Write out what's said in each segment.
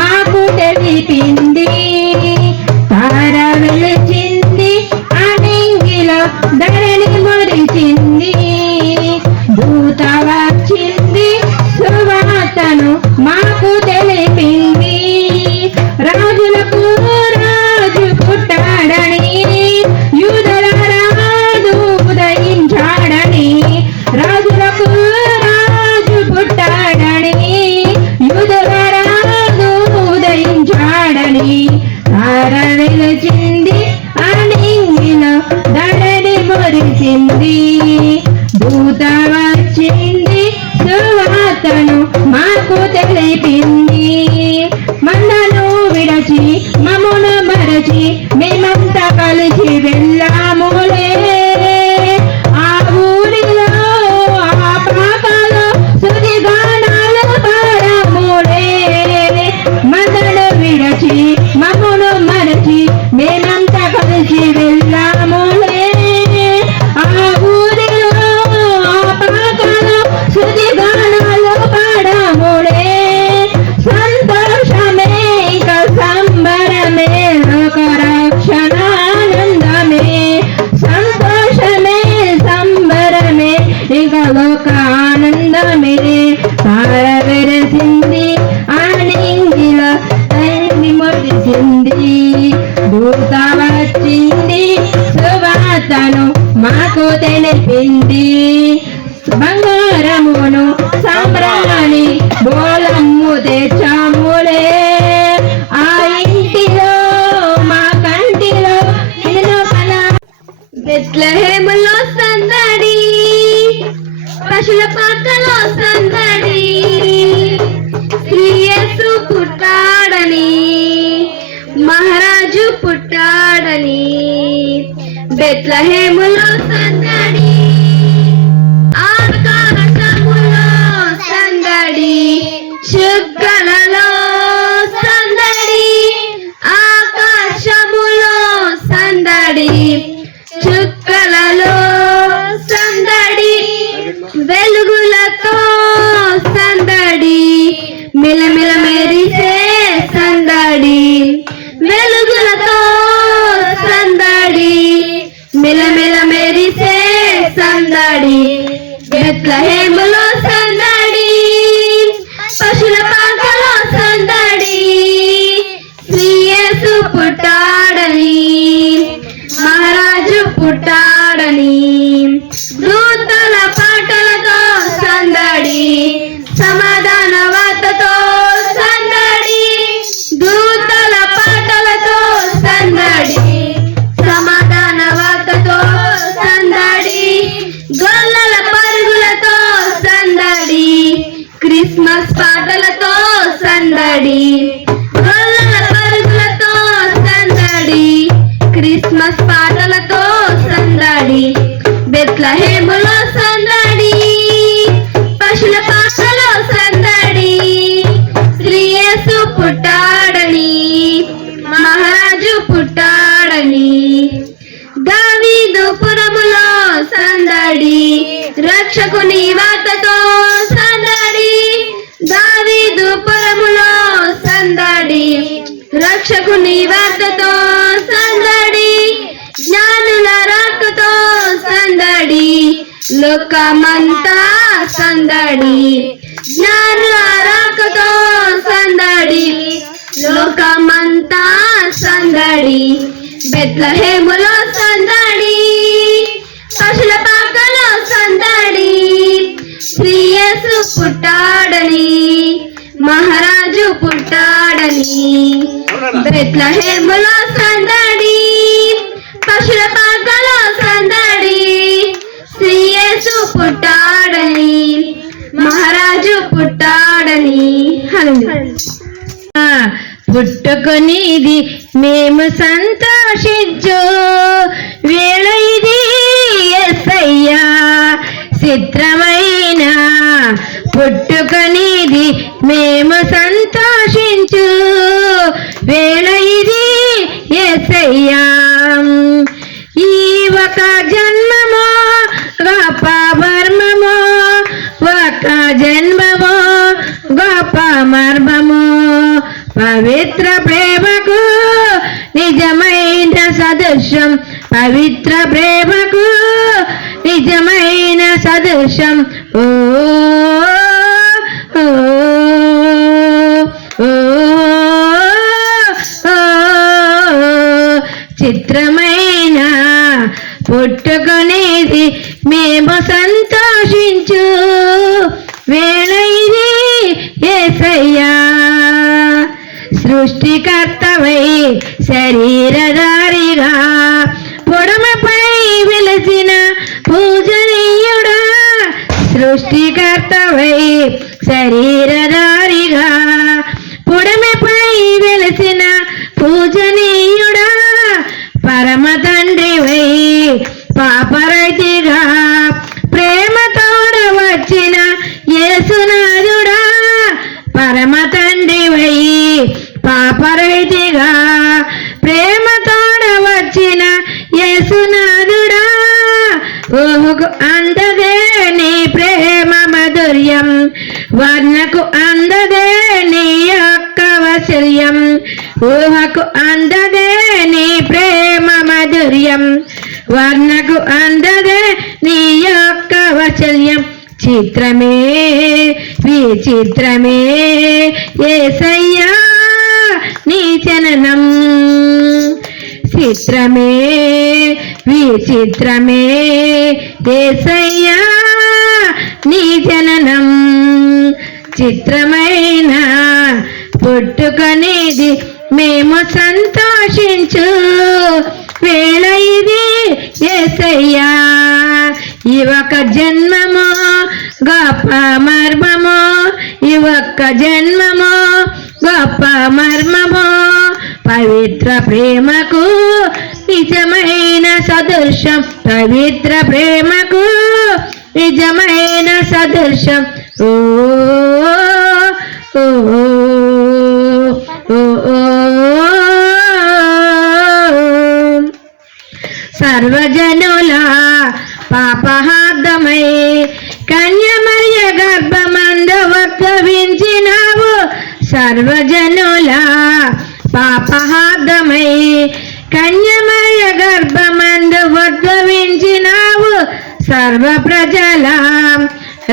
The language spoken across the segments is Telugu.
మాకు తెలిపింది. తార వెలిచింది అనింగిలో ధరణి మురిచింది. దూత వచ్చింది సువార్తను మాకు తెలిపింది. రాజులకు రాజు పుట్టాడని యూదుల రాజు ఉదయించాడని. రాజులకు రాజు పుట్టాడని యూదుల రాజు ఉదయించాడని. తార వెలిచింది అనింగిలో ధరణి మురిచింది. దూత వచ్చింది సువార్తను మాకు తెలిపింది. మందను విడచి మమ్మును మరచి మేమంతా కలిసి వెళ్ళాములే. ఆ ఊరిలో ఆ పాకలో స్తుతి గానాలు పాడాములే. మందను విడచి మమ్మును మరచి మేమంతా కలిసి వెళ్ళాములే. ఆ ఊరిలో ఆ పాకలో స్తుతి గానాలు పాడాములే. సంతోషమే ఇక సంబరమే లోక రక్షణానందమే. సంతోషమే సంబరమే ఇక లోకానందమే. తార వెరసింది అనింగిలో ధరణి మురిసింది. దూత వచ్చింది సువార్తను మాకు తెలిపింది. బంగారమును సాంబ్రాణి బోలమ్ము తెచ్చాములే. ఆ ఇంటిలో మా కంటిలో ఎన్నో కళ. బెత్లెహేములో సందడి, పశుల పాకలో సందడి. యేసు పుట్టాడని మహారాజు పుట్టాడని. బెత్లెహేములో సందడి, ఆకాశములో సందడి. చుక్కలలో సందడి, ఆకాశములో సందడి. చుక్కలలో సందడి, వెలుగులతో సందడి. మిలమిల మెరిసే సందడి, వెలుగులతో సందడి. మిలమిల మెరిసే సందడి. బెత్లెహేములో సందడి, పశుల పాకలో సందడి. యేసు పుట్టాడని మహారాజు పుట్టాడని. దూతల పాటలతో సందడి, సమాధాన వార్తతో సందడి. దూతల పాటలతో సందడి, సమాధాన వార్తతో సందడి. గొల్లల పరుగులతో సందడి, క్రిస్మస్ పాటలతో సందడి. గొల్లల పరుగులతో సందడి, క్రిస్మస్ పాటలతో సందడి. బెత్లెహేములో సందడి, పశుల పాకలో సందడి. యేసు పుట్టాడని మహారాజు పుట్టాడని. దావీదు పురములో సందడి, రక్షకుని వార్తతో సందడి. దావీదు పురములో సందడి, రక్షకుని వార్తతో సందడి. జ్ఞానుల రాకతో సందడి, లోకమంతా సందడి. జ్ఞానుల రాకతో సందడి, లోకమంతా సందడి. బెత్లెహేములో సందడి, పశుల పాకలో సందడి. యేసు పుట్టాడని మహారాజు పుట్టాడని. బెత్లెహేములో సందడి, పశుల పాకలో సందడి. యేసు పుట్టాడని మహారాజు పుట్టాడని. పుట్టుకొనిది మేము సంతోషించు వేళ ఇది యేసయ్యా. చిత్రమైన పుట్టుకొనిది మేము సంతోషించు వేళ ఇది యేసయ్యా. ఈ ఒక జన్మమో గొప్ప మర్మమో, ఒక జన్మమో గొప్ప మర్మమో. పవిత్ర ప్రేమకు నిజమైన సదృశ్యం, పవిత్ర ప్రేమకు నిజమైన సదృశ్యం. ఓ ఓ ఓ చిత్రమైన పుట్టుకునేది మేము సంతోషించు వేళ ఇది యేసయ్యా. సృష్టికర్తవై శరీరధారిగా పొడమపై వెలసిన పూజనీయుడా, సృష్టికర్తవై శరీరధారిగా పొడమపై వెలసిన పూజనీయుడా, పరమ తండ్రివై పాపరైతిగా ప్రేమతోడ వచ్చిన యేసునాథుడా, పరమ తండ్రివై పాపరైతిగా ప్రేమతోడ వచ్చిన యేసునాథుడా. ఊహకు అందదే నీ ప్రేమ మాధుర్యం, వర్ణకు అందదే నీ యొక్క వాత్సల్యం. ఊహకు అందదే నీ ప్రేమ మాధుర్యం, వర్ణకు అందదే నీ యొక్క వాత్సల్యం. చిత్రమే విచిత్రమే యేసయ్యా నీ జననం, చిత్రమే విచిత్రమే యేసయ్యా నీ జననం. చిత్రమైన పుట్టుకనేది మేము సంతోషించు వేళ ఇది యేసయ్యా. ఈ ఒక జన్మము గొప్ప మర్మము, ఈ ఒక్క జన్మము గొప్ప మర్మము, పవిత్ర ప్రేమకు నిజమైన సదృశ్యం, పవిత్ర ప్రేమకు నిజమైన సదృశ్యం. ఓ ఓ ఓ సర్వజనుల పాపహార్థమై కన్యమర్య గర్భమందు ఉద్భవించినావు, సర్వజనుల పాపహార్థమై కన్యమర్య గర్భమందు ఉద్భవించినావు, సర్వ ప్రజల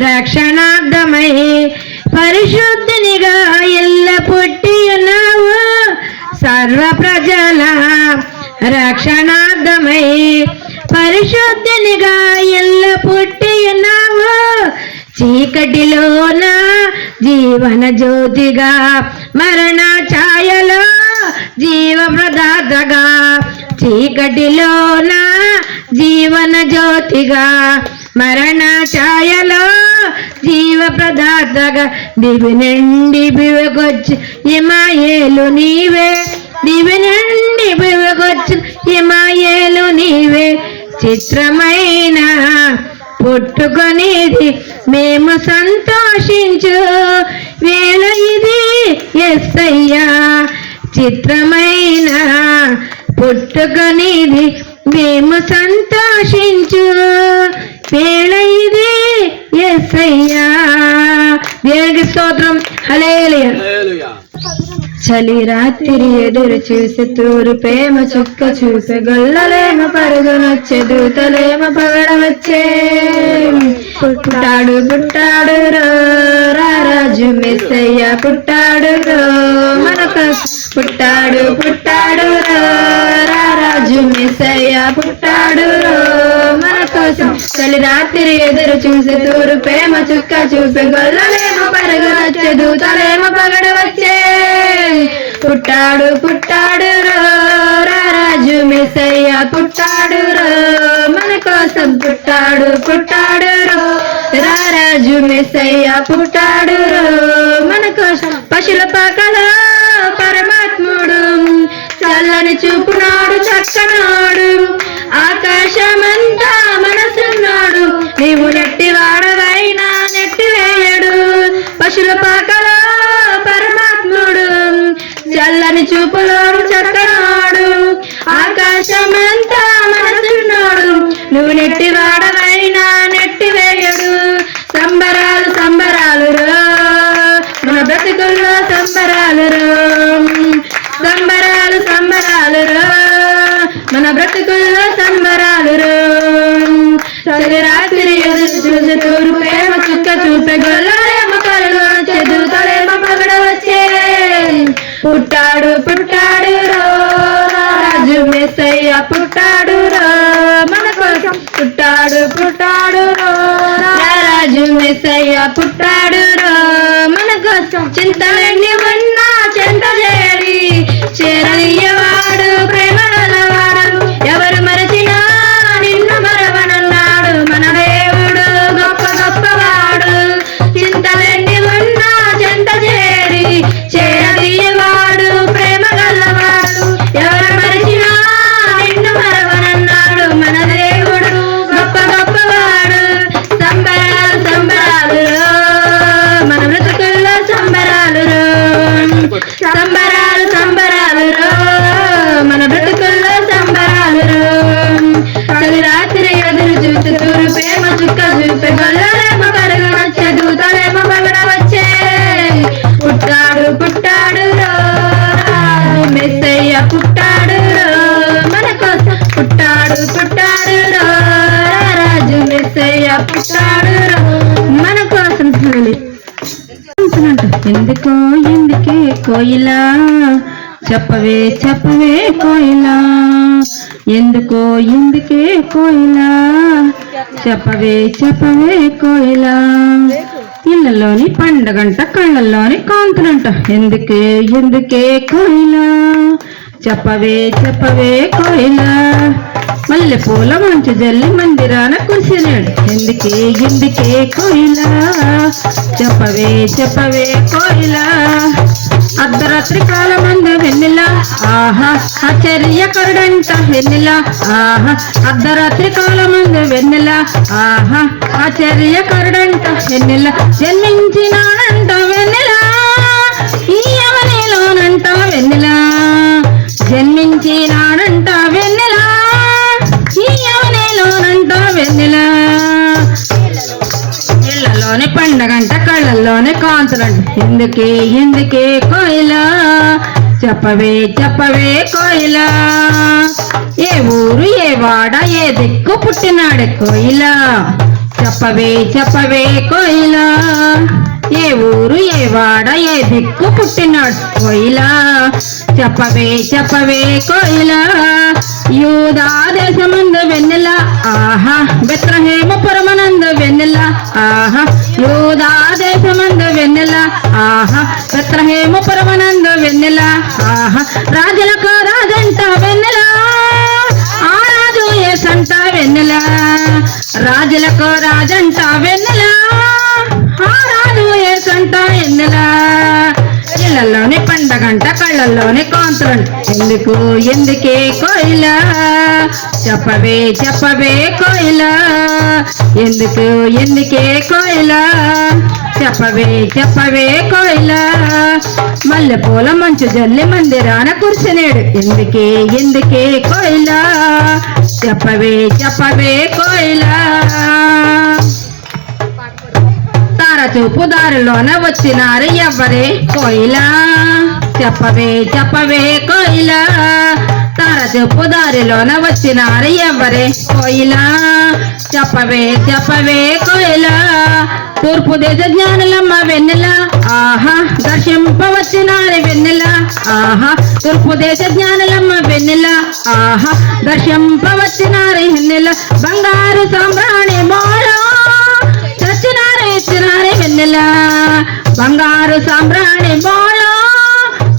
రక్షణార్థమై పరిశుద్ధినిగా ఎల్ల పుట్టి ఉన్నావు, సర్వ ప్రజల రక్షణార్థమై పరిశుద్ధినిగా ఎల్ల పుట్టి ఉన్నావు. చీకటిలోన జీవన జ్యోతిగా మరణ ఛాయలో జీవ ప్రదాతగా, చీకటిలోన జీవన జ్యోతిగా మరణ ఛాయలో జీవ ప్రదాతగా, దివి నుండి బివకొచ్చి ఇమాయేలు నీవే, దివి నుండి బివకొచ్చి ఇమాయేలు నీవే. చిత్రమైన పుట్టుకొనేది మేము సంతోషించు వేళ ఇది యేసయ్యా. చిత్రమైన పుట్టుకొనేది మేము సంతోషించు వేళ ఇది యేసయ్యా. దేవునికి స్తోత్రం. హల్లెలూయా. చలి రాత్రి ఎదురు చూసి తూరు ప్రేమ చుక్క చూసే గొల్లలేమ పరుగునొచ్చే దూతలేమ పగడవచ్చే. పుట్టాడు పుట్టాడు రో రారాజు మెస్సయ్య పుట్టాడు రో మనకు, పుట్టాడు పుట్టాడు రో రారాజు మెస్సయ్య పుట్టాడు రో మన కోసం. చలి రాత్రి ఎదురు చూసి తూరు ప్రేమ చుక్క చూసే గొల్లలేమ పరుగునొచ్చే దూతలేమ పగడవచ్చే. పుట్టాడు పుట్టాడు రో రారాజు మెస్సయ్య పుట్టాడు రో మన కోసం, పుట్టాడు పుట్టాడు రో రారాజు మెస్సయ్య పుట్టాడు రో మన కోసం. పశుల పాకలో పరమాత్ముడు చల్లని చూపునాడు చక్కనాడు, ఆకాశమంతా మనసున్నాడు, నీవు నెట్టి వాడవైనా నెట్టి వేయడు. పశుల పాకలో పరమాత్ముడు చల్లని చూపులోడు చక్కనాడు, ఆకాశమంతా మనసున్నాడు, నువ్వు నెట్టి వాడవైనా నెట్టి వేయడు. సంబరాలు సంబరాలు రో మన బ్రతుకుల్లో సంబరాలు రో. బ్రతుకుల్లో సంబరాలు చలి రాత్రి ఎదురు చూసి తూరు ప్రేమ చుక్క చూపే గొల్లరేమో కళ్ళు చెదుతలేమో పగడ వచ్చే పుట్టాడు పుట్టాడు రాజు మెస్సయ్య పుట్టాడు మన కోసం పుట్టాడు పుట్టాడు రాజు మెస్సయ్య పుట్టాడు మన కోసం చింతలన్నీ ఉన్నా చింత చేరి చేరయ్యవాడు ప్రేమ గలవాడు ఎవరు మరచినా నిన్ను మరవనన్నాడు మన దేవుడు గొప్ప గొప్పవాడు చింతలన్నీ ఉన్నా చింత చేరి చేరయ్యవాడు ప్రేమ గలవాడు ఎవరు మరచినా నిన్ను మరవనన్నాడు మన దేవుడు గొప్ప గొప్పవాడు సంబరాలు సంబరాలు మన బ్రతుకుల్లో సంబరాలు సంబరాలు సంబరాలు మన బ్రతుకుల్లో సంబరాలు చలి రాత్రి ఎదురు చూసి తూరు ప్రేమ చుక్క చూపే గొల్లరేమో కరుగు వచ్చే దూతలేమో పగడ వచ్చే పుట్టాడు పుట్టాడు మెస్సయ్య పుట్టాడు మన కోసం పుట్టాడు పుట్టాడు రాజు మెస్సయ్య పుట్టాడు మన కోసం ఎందుకో ఎందుకే కోయిలా చెప్పవే చెప్పవే కోయిలా ఎందుకో ఎందుకే కోయిలా చెప్పవే చెప్పవే కోయిలా ఇళ్ళలోని పండగంట కళ్ళల్లోని కాంతులంట ఎందుకే ఎందుకే కోయిలా చెప్పవే చెప్పవే కోయిలా మల్లె పూల మంచు జల్లి మందిరాన కురిసినాడు ఎందుకే ఎందుకే కోయిలా చెప్పవే చెప్పవే కోయిలా అర్ధరాత్రి కాలమందు వెన్నెల ఆహా ఆశ్చర్యకరుడంట వెన్నెల ఆహా అర్ధరాత్రి కాలమందు వెన్నెల ఆహా ఆశ్చర్యకరుడంట వెన్నెల జన్మించినాడంట వెన్నెల ఈ అవనిలోనంట వెన్నెల జన్మించినాడంట వెన్నెల ఈ అవనిలోనంట వెన్నెల ఇళ్ళలోని పండగంట కళ్ళల్లోనే కాంతులంట ఎందుకే ఎందుకే కోయిలా చెప్పవే చెప్పవే కోయిలా ఏ ఊరు ఏ వాడ ఏ దిక్కు పుట్టినాడే కోయిలా చెప్పవే చెప్పవే కోయిలా ఏ ఊరు ఏ వాడ ఏ దిక్కు పుట్టినాడు కోయిలా చెప్పవే చెప్పవే కోయిలా యూదా దేశమందు వెన్నెల ఆహా బెత్లెహేముపురమునందు వెన్నెల ఆహా యూదా దేశమందు వెన్నెల ఆహా బెత్లెహేముపురమునందు వెన్నెల ఆహా రాజులకు రాజంట వెన్నెల ఆ రాజు యేసంట వెన్నెల రాజులకు రాజంట వెన్నెల ఆ రాజు యేసంట వెన్నెల ఇళ్ళల్లోని పండగంట కళ్ళల్లోని కాంతులంట ఎందుకు ఎందుకే కోయిలా చెప్పవే చెప్పవే కోయిలా ఎందుకు ఎందుకే కోయిలా చెప్పవే చెప్పవే కోయిలా మల్లె పూల మంచు జల్లి మందిరాన కురిసినేడు ఎందుకే ఎందుకే కోయిలా చెప్పవే చెప్పవే కోయిలా చూపు దారిలోన వచ్చినారు ఎవ్వరే కోయిలా చెప్పవే చెప్పవే కోయిలా తార చూపు దారిలోన వచ్చినారు ఎవ్వరే కోయిలా చెప్పవే చెప్పవే కోయిలా తూర్పు దేశ జ్ఞానులమ్మ వెన్నెల ఆహా దర్శింప వచ్చినారు వెన్నెల ఆహా తూర్పు దేశ జ్ఞానులమ్మ వెన్నెల ఆహా దర్శింప వచ్చినారు వెన్నెల బంగారు సాంబ్రాణి మోళ చచ్చినారే వెన్నెల బంగారు సాంబ్రాణి బోళ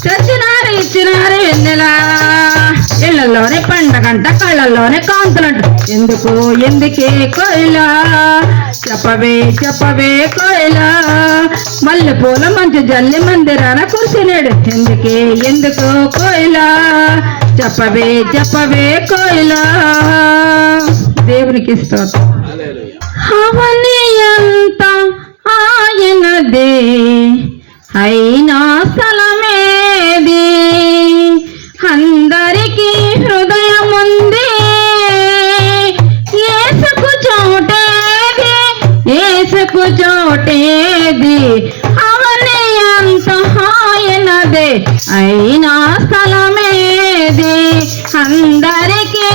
చచ్చినారే ఇచ్చినారే వెన్నెల ఇళ్లలోనే పండగంట కళ్ళల్లోనే కాంతులంట ఎందుకు ఎందుకే కోయిలా చెప్పవే చెప్పవే కోయిలా మల్లె పూల మంచు జల్లి మందిరాన కురిసినాడు ఎందుకే ఎందుకు కోయిలా చెప్పవే చెప్పవే కోయిలా దేవునికి స్తోత్రం అవని అంత ఆయనదే అయినా స్థలమేది అందరికీ హృదయముంది యేసుకు చోటేది యేసుకు చోటేది అవని అంత ఆయనదే అయినా స్థలమేది అందరికీ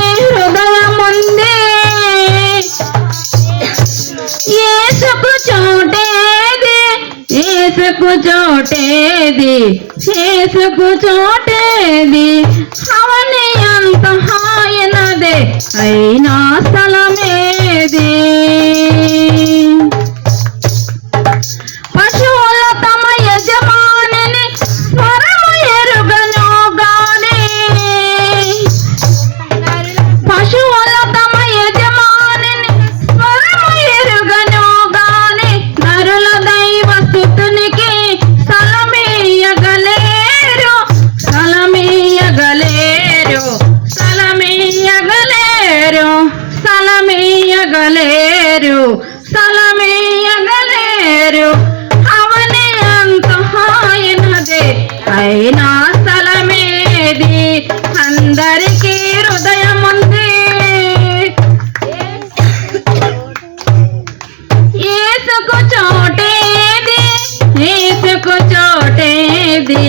యేసుకు చోటేది యేసుకు చోటేది అవని అంత హాయనదే అయినా స్థలమేది పశువుల తమ యజమానిని స్వరము ఎరుగను గాని పశువుల తమ యజమానిని స్వరము ఎరుగను గాని నరుల దైవ స్తుతునికి స్థలమీయగలేరు స్థలమీయగలేరు స్థలమీయగలేరు స్థలమీయగలేరు స్థలమీయగలేరు అవని అంత హాయనదే అయినా స్థలమేది అందరికీ హృదయముంది యేసుకు చోటేది యేసుకు చోటేది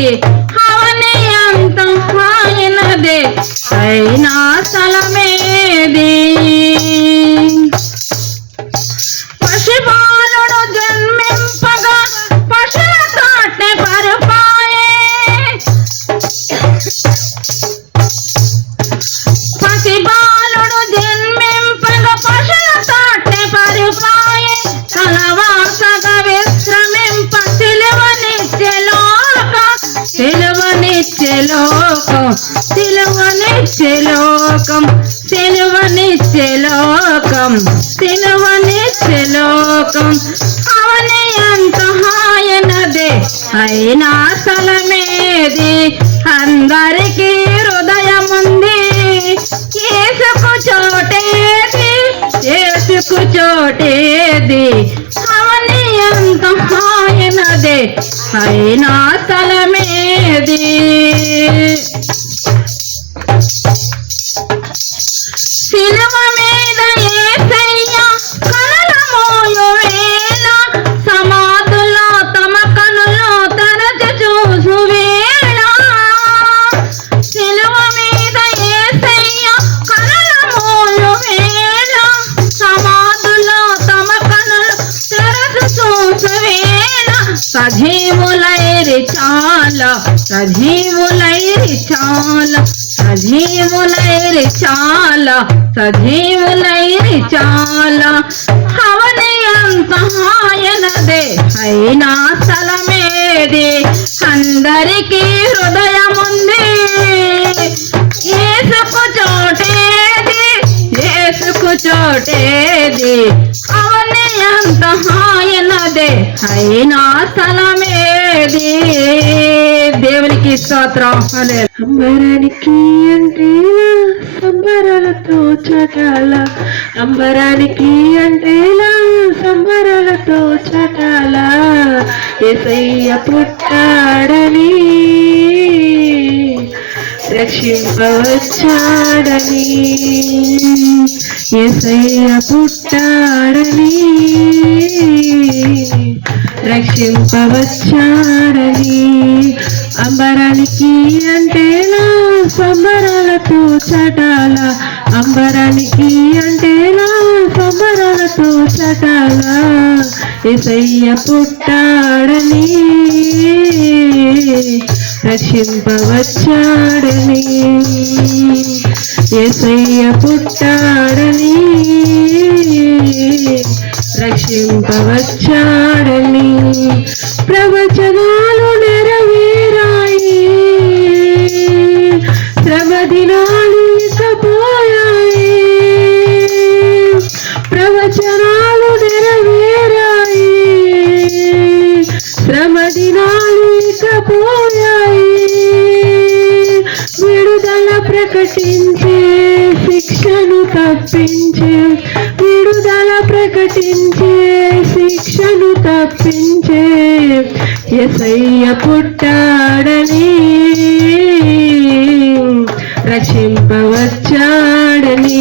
అవని అంత హాయనదే అయినా స్థలమేది పశుబాలుడు జన్మింపగా పశుల తోటె పరుపాయే పసిబాలుడు జన్మింపగా పశుల తోటె పరుపాయే తలవాసగా విశ్రమింప సిలువనిచ్చే లోకం సిలువనిచ్చే లోకం సిలువనిచ్చే లోకం సిలువనిచ్చే లోకం సిలువనిచ్చే లోకం అవని అంత హాయనదే అయినా స్థలమేది అందరికీ హృదయముంది యేసుకు చోటేది యేసుకు చోటేది అవని అంత హాయనదే అయినా స్థలమేది సిలువ మీద యేసయ్య కనుల మోయు వేళ సమాధుల్లో తమ కనులు తరచి చూసు వేళ సిలువ మీద యేసయ్య కనుల మోయు వేళ సమాధుల్లో తమ కనులు తరచి చూసు వేళ సజీవులైరి చాలా సజీవులైరి చాలా సజీవులైరి చాలా సజీవులైరి చాలా అవని అంత హాయనదే అయినా స్థలమేది అందరికీ హృదయముంది యేసుకు చోటేది యేసుకు చోటేది అవని అంత హాయనదే అయినా స్థలమేది దేవునికి స్తోత్రం అంబరానికి అంటేలా సంబరాలతో చాటాల అంబరానికి అంటేలా సంబరాలతో చాటాల యేసయ్య పుట్టాడని రక్షింపవచ్చాడని యేసయ్య పుట్టాడని రక్షింపవచ్చాడని అంబరానికి అంటేలా సంబరాలతో చాటాల అంబరానికి అంటేలా సంబరాలతో చాటాల యేసయ్య పుట్టాడని రక్షింపవచ్చాడని యేసయ్య పుట్టాడని రక్షింపవచ్చాడని ప్రవచనాలు నెరవేరాయి శ్రమ దినాలు ఇకపోయాయి ప్రవచనాలు నెరవేరాయి శ్రమ దినాలు ఇకపోయాయి విడుదల ప్రకటించే శిక్షను తప్పించే విడుదల ప్రకటించే శిక్షను తప్పించే యేసయ్య పుట్టాడని రక్షింపవచ్చాడని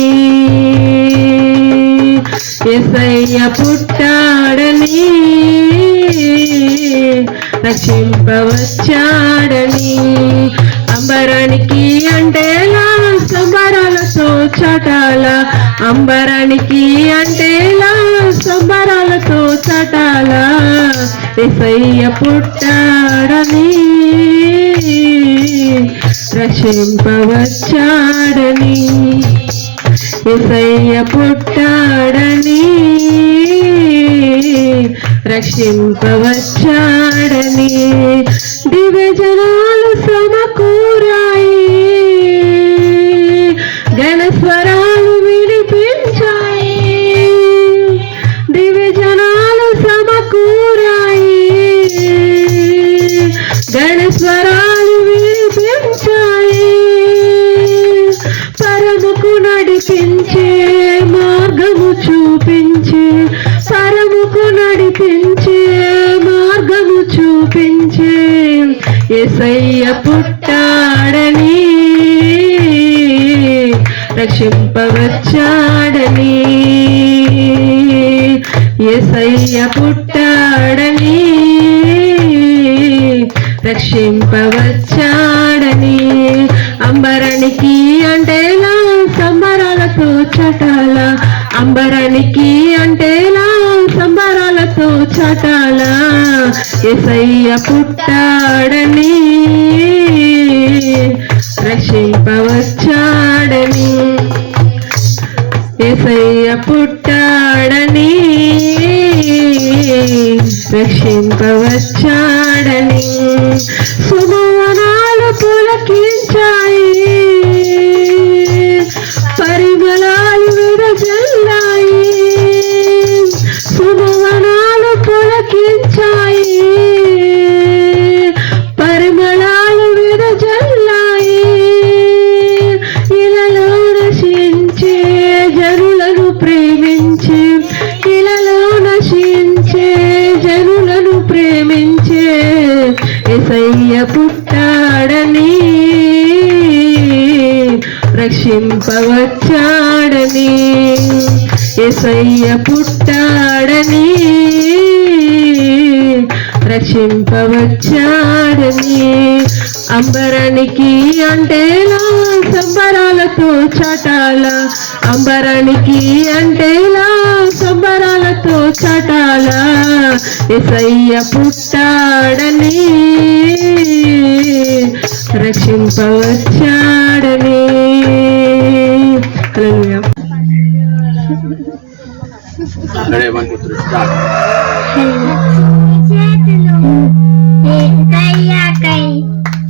యేసయ్య పుట్టాడని రక్షింపవచ్చాడని అంబరానికి అంటేలా సంబరాలతో చాటాల అంబరానికి అంటేలా సంబరాలతో చాటాల యేసయ్య పుట్టాడని రక్షింపవచ్చాడని యేసయ్య పుట్టాడని రక్షింపవచ్చాడని దివ్యజనాలు సమకూరాయి గణస్వరాలు వినిపించాయి దివ్యజనాలు సమకూరాయి గణస్వరాలు వినిపించాయి పరముకు నడిపించే మార్గము చూపించే పరముకు నడిపించే మార్గము చూపించే యేసయ్య పుట్టాడని రక్షింపవచ్చాడని యేసయ్య పుట్టాడని రక్షింపవచ్చాడని అంబరానికి అంటేలా సంబరాలతో చటాల అంబరానికి అంటేలా సంబరాలతో చటాల యేసయ్య పుట్టాడని రక్షింపవచ్చాడని యేసయ్య పుట్టాడని రక్షింపవచ్చాడని సుమవనాలు పులకించాయి పరిమళాలు విరజల్లాయి సుమవనాలు పులకించాయి పరిమళాలు విరజల్లాయి ఇలలో నశించే జనులను ప్రేమించే ఇలలో నశించే జనులను ప్రేమించే యేసయ్య పుట్టాడని రక్షింపవచ్చాడని యేసయ్య పుట్టాడని రక్షింపవచ్చాడని అంబరానికి అంటేలా సంబరాలతో చటాల అంబరానికి అంటేలా సంబరాలతో చటాల యేసయ్య పుట్టాడని రక్షింపవచ్చాడని హల్లెలూయా. ఏసయ్యకై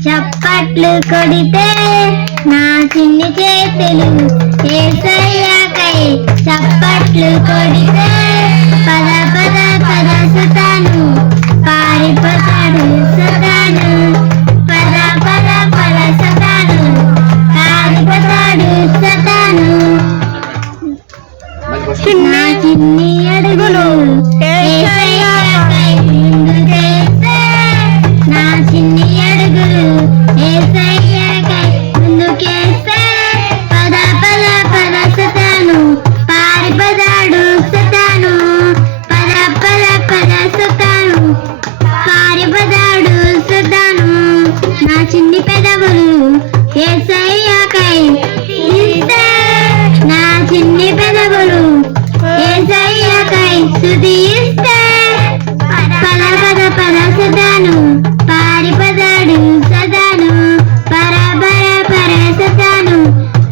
చప్పట్లు కొడితే నా చిన్ని చేతులు ఏసయ్యకై చప్పట్లు కొడితే పద పద పద సుతాను పారిపోతాడు సుతాను పద పద పద సుతాను పారిపోతాడు సుతాను నా చిన్ని అడుగులు ఏసయ్యకై ముందుకేస్తే నా చిన్ని అడుగులు ఏసయ్యకై ముందుకేస్తే పద పద పద సుతాను పారిపోతాడు సుతాను పద పద పద సుతాను పారిపోతాడు సుతాను నా చిన్ని పెదవులు ఏసయ్యకై ఇస్తే నా చిన్ని పెదవులు ఏసయ్యకై స్తుతిస్తే పద పద పద సుతాను పారిపోతాడు సదాను పర పర పర సతాను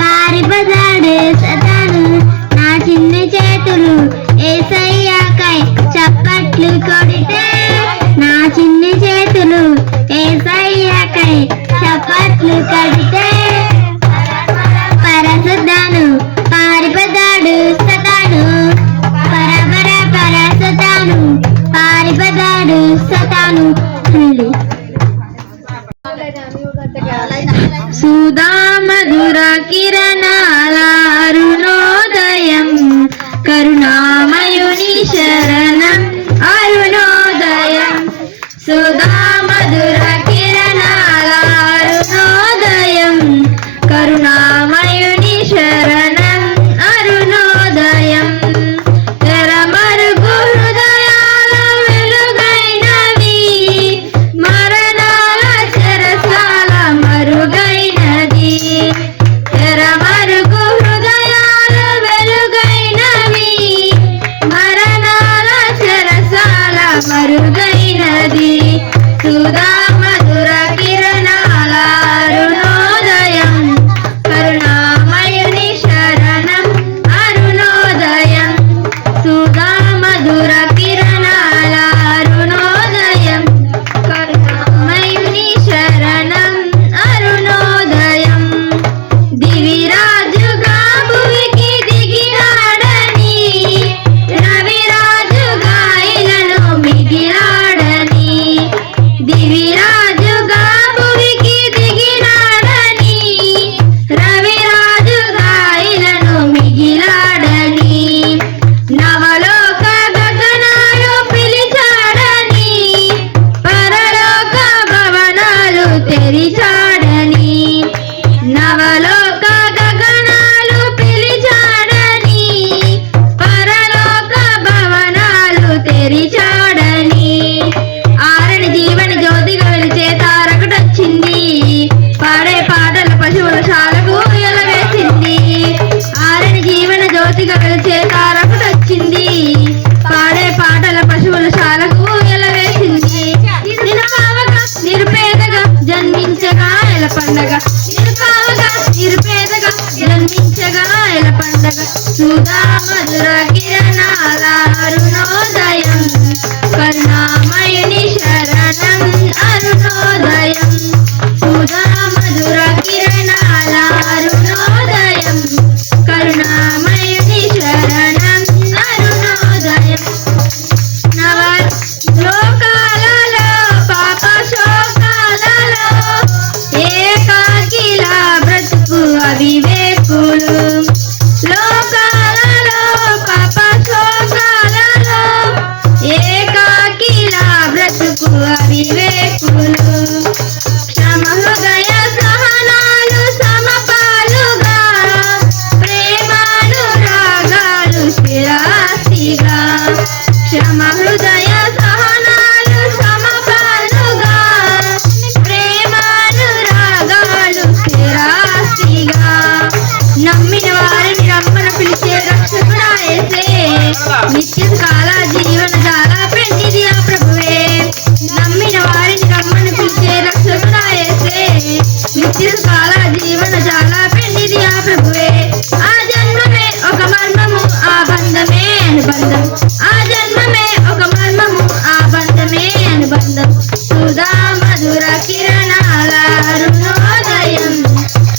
పారిపోతాడు సతాను నా చిన్ని చేతులు ఏసయ్యకై చప్పట్లు కొడితే నా చిన్ని చేతులు ఏసయ్యకై చప్పట్లు కొడితే పరసుదాను పారిపోతాడు సతాను పర పర పర సతాను పారిపోతాడు సతాను సుధా మధుర కిరణాల అరుణోదయం కరుణామయుని శరణం అరుణోదయం సుధా మధుర కిరణాల అరుణోదయం కరుణామయుని శరణం అరుణోదయం తెరమరుగు హృదయాల వెలుగైనవి మరణాల చెరసాల మరుగైనది పండగ నిరుపావగా నిరుపేదగా జన్మించగా ఎల పండగ సుధా మధుర కిరణాల అరుణోదయం కరుణామయుని శరణం అరుణోదయం సుధా మధుర కిరణాల అరుణోదయం కరుణామయుని శరణం అరుణోదయం నవ లోకాలలో పాప శోకాలలో ఏకాకిలా బ్రతుకు అవివేకులు లోకాలలో పాప శోకాలలో ఏకాకిలా బ్రతుకు అవివేకులు క్షమ హృదయ సహనాలు సమపాలుగా ప్రేమానురాగాలు స్థిరాస్తిగా క్షమ హృదయ సహనాలు సమపాలుగా ప్రేమానురాగాలు స్థిరాస్తిగా నమ్మిన వారిని రమ్మన పిలిచే రక్షకుడా యేసే నిత్య కాల జీవన జాల పెన్నిది ఆ ప్రభువే నమ్మిన వారిని రమ్మన పిలిచే రక్షకుడా యేసే నిత్య కాల జీవన జాల పెన్నిది ఆ ప్రభువే ఆ జన్మమే ఒక మర్మము ఆ బంధమే అనుబంధం ఆ జన్మమే ఒక మర్మము ఆ బంధమే అనుబంధం సుధా మధుర కిరణాల అరుణోదయం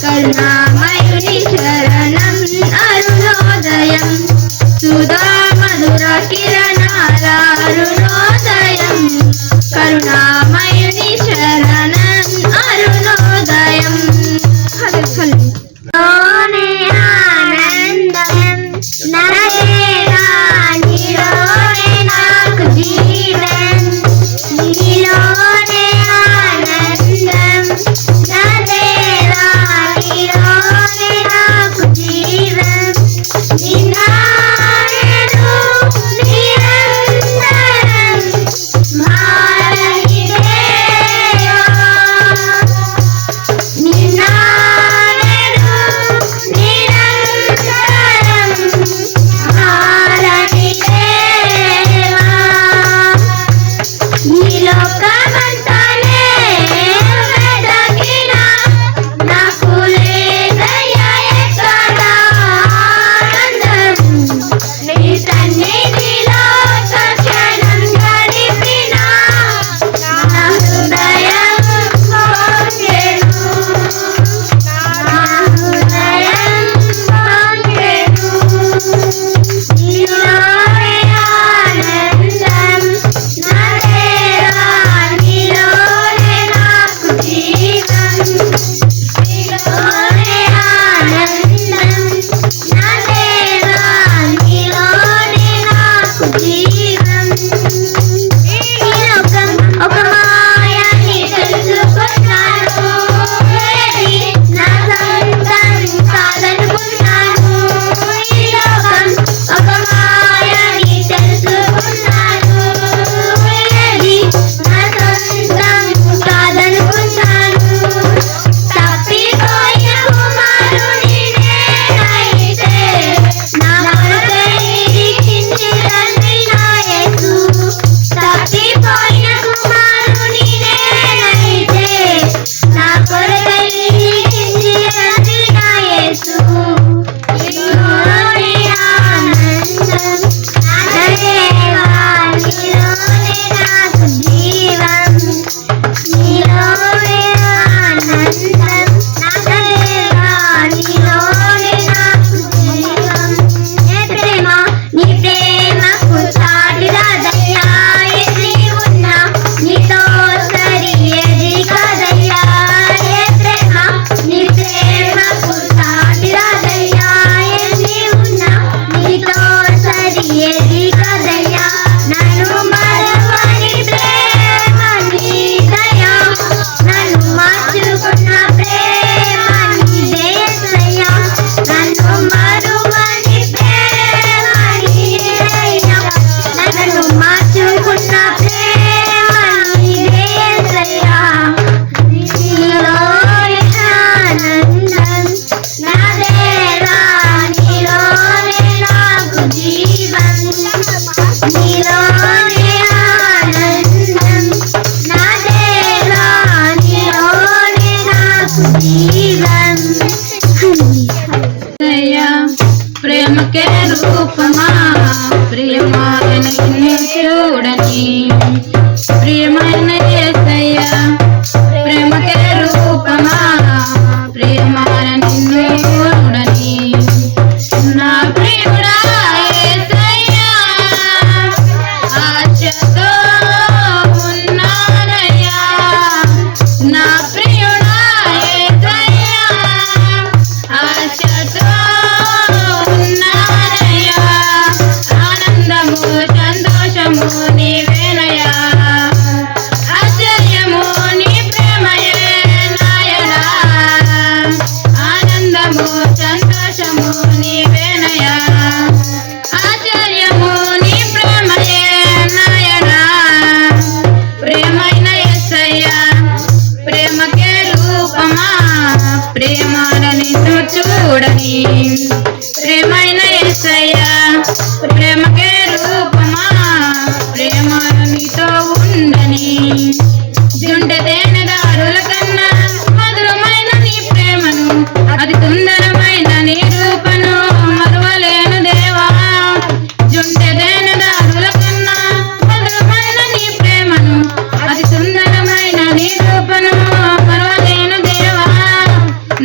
కరుణామయుని శరణం అరుణోదయం సుధా మధుర కిరణాల అరుణోదయం కరుణామయుని శరణం అరుణోదయం. జీవన్ ప్రేమకే రూపమా ప్రియమైన నిన్ను చూడని ప్రియమైన యేసయ్యా ప్రేమకే రూపమా ప్రియమైన నిన్ను చూడని నా ప్రియుడా యేసయ్యా ఆశతో ఉన్నానయ్యా నా ప్రియుడా యేసయ్యా ఆశతో ఉన్నానయ్యా ఆనందము సంతోషము నీవేనయ్యా ఆశ్చర్యము నీ ప్రేమయే నాయనా ఆనందము సంతోషము నీవేనయ్యా ఆశ్చర్యము నీ ప్రేమయే నాయనా ప్రేమైన యేసయ్యా ప్రేమకే రూపమా ప్రేమాన నిన్ను చూడని ప్రేమైన యేసయ్యా ప్రేమకే రూపమా ప్రేమాన నీతో ఉండని జుంటె తేనెదారుల కన్నా మధురమైన నీ ప్రేమను అతి సుందరమైన నీ రూపను మరువలేను దేవా జుంటె తేనెదారుల కన్నా మధురమైన నీ ప్రేమను అతి సుందరమైన నీ రూపను మరువలేను దేవా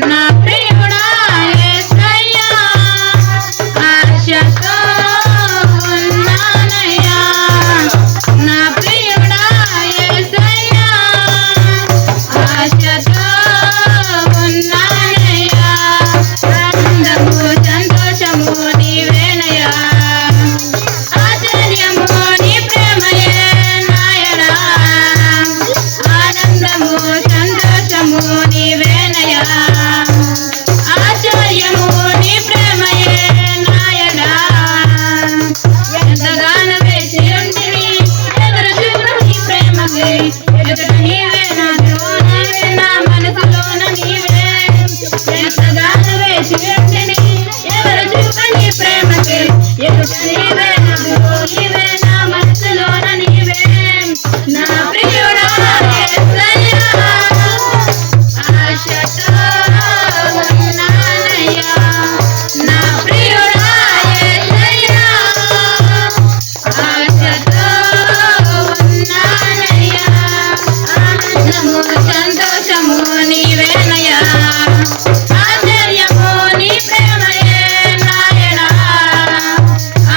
నా ప్రియుడా యేసయ్యా ఆశతో ఉన్నానయ్యా నా ప్రియుడా యేసయ్యా ఆశతో ఉన్నానయ్యా ఆనందము సంతోషము నీవేనయ్యా ఆశ్చర్యము నీ ప్రేమయే నాయనా ఆనందము సంతోషము నీవేనయ్యా ఆశ్చర్యము నీ ప్రేమయే నాయనా ఎంతగానో వేచి ఉంటివి ఎదురు చూపు నీ ప్రేమకై ఎదుట నీవే నీవే నా మనసులోన నీవే ఎంతగానో వేచి ఉంటివి ఎదురు చూపు నీ ప్రేమకై ఎదుట నీవే నీవే నా మనసులోన నీవే నా ప్రియుడా యేసయ్యా ఆశతో ఉన్నానయ్యా నా ప్రియుడా యేసయ్యా ఆశతో ఉన్నానయ్యా ఆనందము సంతోషము నీవేనయ్యా ఆశ్చర్యము నీ ప్రేమయే నాయనా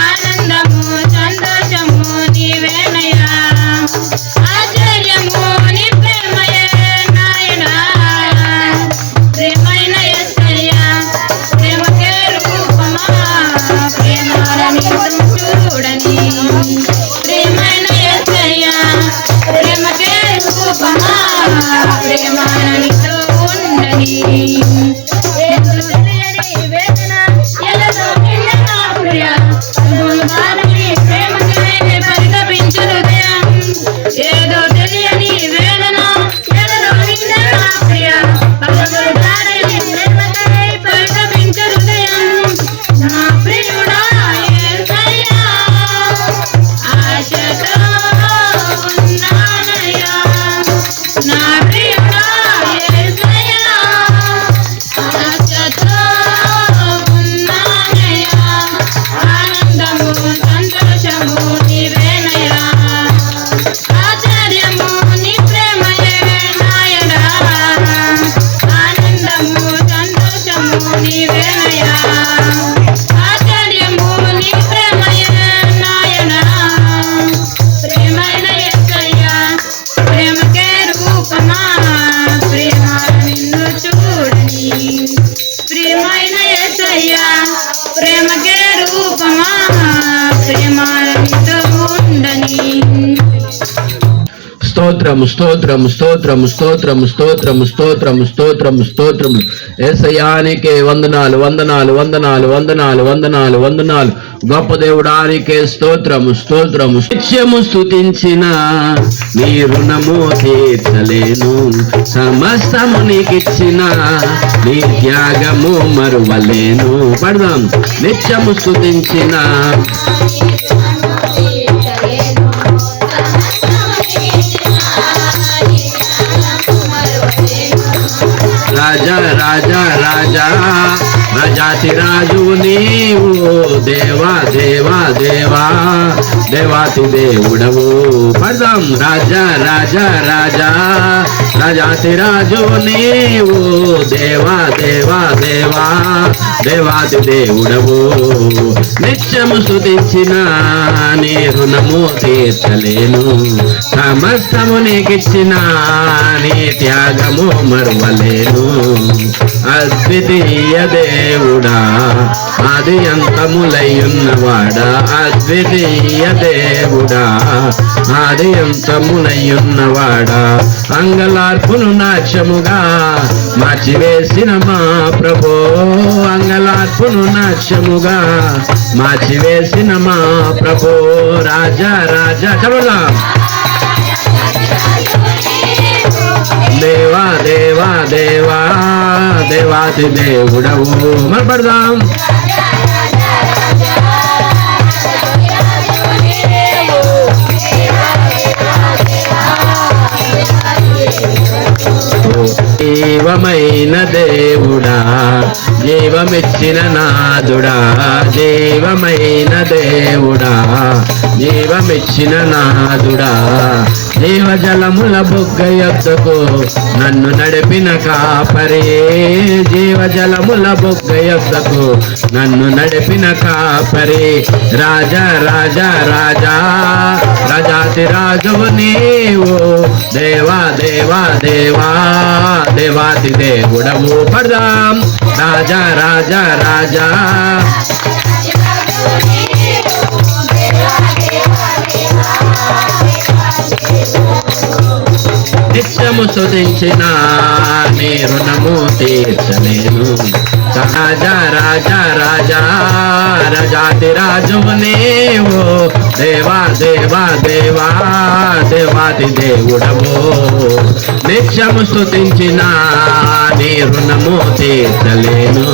ఆనందము సంతోషము నీవేనయ్యా ఆశ్చర్యము నీ ప్రేమయే నాయనా ప్రేమైన యేసయ్యా ప్రేమకే రూపమా ప్రేమాన నిన్ను చూడని ప్రేమైన యేసయ్యా ప్రేమకే రూపమా ప్రేమాన నీతో ఉండని ఏదో తెలియని వేదన ఎలాగో నిన్న నా ప్రియ అనుభవాలని ప్రేమకే పరితపించు హృదయం ఏదో తెలియని వేదన ఎలాగో నిన్న నా ప్రియ అనుభవాలని ప్రేమకే పరితపించు హృదయం నా ప్రియుడా యేసయ్యా ఆశతో ఉన్నానయ్యా నా ప్రియుడా యేసయ్యా ఆశతో ఉన్నానయ్యా ఆనందము సంతోషము నీవేనయ్యా ఆశ్చర్యము నీ ప్రేమయే నాయనా ఆనందము సంతోషము నీవేనయ్యా ఆశ్చర్యము నీ ప్రేమయే నాయనా ప్రేమైన యేసయ్యా ప్రేమకే రూపమా ప్రేమాన నిన్ను చూడని ప్రేమైన యేసయ్యా ప్రేమకే రూపమా ప్రేమాన నీతో ఉండని స్తోత్రము స్తోత్రము స్తోత్రము స్తోత్రము స్తోత్రము స్తోత్రము స్తోత్రము స్తోత్రము యేసయ్యానికే వందనాలు వందనాలు వందనాలు వందనాలు వందనాలు వందనాలు గొప్ప దేవుడానికే స్తోత్రము స్తోత్రము నిత్యము స్తుతించిన నీ రుణము తీర్చలేను సమస్తము నీకిచ్చిన నీ త్యాగము మరువలేను పడదాం నిత్యము స్తుతించిన రాజా రాజా రాజా రాజాతి రాజు నీవు దేవా దేవా దేవా దేవాతి దేవుడవు పడదాం రాజా రాజా రాజా రాజాతి రాజు నీవు దేవా దేవా దేవా దేవాతి దేవుడవు నిత్యము స్తుతించిన నీ రుణము తీర్చలేను సమస్తము నీకిచ్చిన నీ త్యాగము మరువలేను అద్వితీయ దేవుడా ఆది అంతములయ్యున్నవాడా అద్వితీయ దేవుడా ఆది అంతములయ్యున్నవాడా అంగలార్పును నాట్యముగా మార్చివేసిన మా ప్రభో అంగలార్పును నాట్యముగా మార్చివేసిన మా ప్రభో రాజా రాజా చబలా దేవా దేవా దేవా దేవాతి దేవుడవు మరి పడదాం జీవమైన దేవుడా జీవమిచ్చిన నాదుడా జీవమైన దేవుడా జీవమిచ్చిన నాదుడా జీవజలముల బొగ్గ యొద్దకు నన్ను నడిపిన కాపరి జీవజలముల బొగ్గ యొద్దకు నన్ను నడిపిన కాపరి రాజా రాజా రాజా రాజాతి రాజువు నీవు దేవా దేవా దేవా దేవాతి దేవుడవు పడదాం రాజా రాజా రాజా నిత్యము స్తుతించిన నీ రుణము తీర్చలేను రాజా రాజా రాజా రాజాతి రాజువు నీవు దేవా దేవా దేవా దేవాతి దేవుడవు నిత్యము స్తుతించిన నీ రుణము తీర్చలేను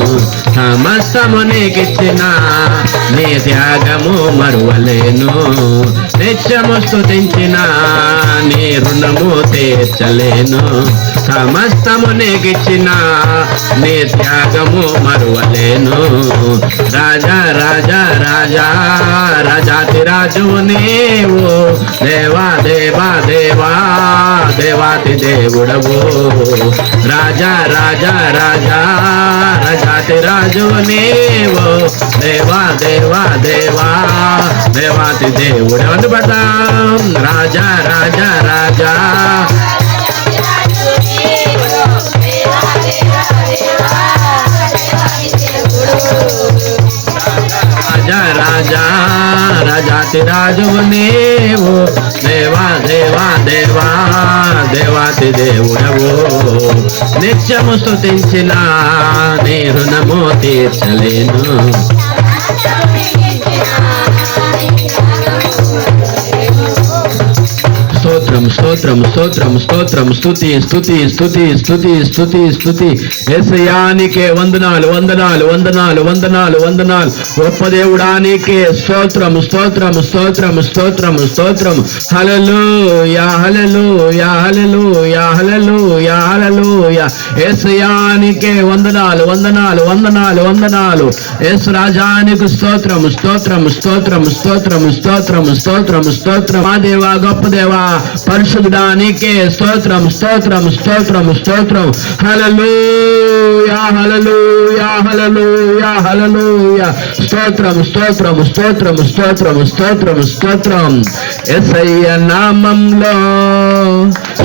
సమస్తము నీకిచ్చిన నీ త్యాగము మరువలేను నిత్యము స్తుతించిన నీ రుణము తీర్చలేను సమస్తము నీకిచ్చిన నీ త్యాగము మరువలేను రాజా రాజా రాజా రాజాతి రాజువు నీవు దేవా దేవా దేవా దేవాతి దేవుడవు రాజా రాజా రాజా రాజాతి రాజువు నీవు దేవా దేవా దేవా దేవాతి దేవుడవు అందుపడతాం రాజా రాజా రాజా రాజా రాజా రాజాతి రాజువు నీవు దేవా దేవా దేవా దేవాతి దేవుడవు నిత్యము స్తుతించిన నీ రుణము తీర్చలేను స్తోత్రం స్తోత్రం స్తోత్రం స్తోత్రం స్తుతి స్తుతి స్తుతి స్తుతి స్తుతి స్తుతి యేసయ్యానికే వందనాలు వందనాలు వందనాలు వందనాలు వందనాలు గొప్ప దేవుడానికే స్తోత్రం స్తోత్రం స్తోత్రం స్తోత్రం స్తోత్రం హల్లెలూయా హల్లెలూయా హల్లెలూయా హల్లెలూయా హల్లెలూయా యేసయ్యానికే వందనాలు వందనాలు వందనాలు వందనాలు యేసు రాజానికి స్తోత్రం స్తోత్రం స్తోత్రం స్తోత్రం స్తోత్రం స్తోత్రం స్తోత్రం మా దేవా గొప్ప దేవా పరిశుద్ధుడానికే స్తోత్రం స్తోత్రం స్తోత్రం స్తోత్రం హల్లెలూయా హల్లెలూయా హల్లెలూయా హల్లెలూయా స్తోత్రం స్తోత్రం స్తోత్రం స్తోత్రం స్తోత్రం స్తోత్రం యేసయ్య నామంలో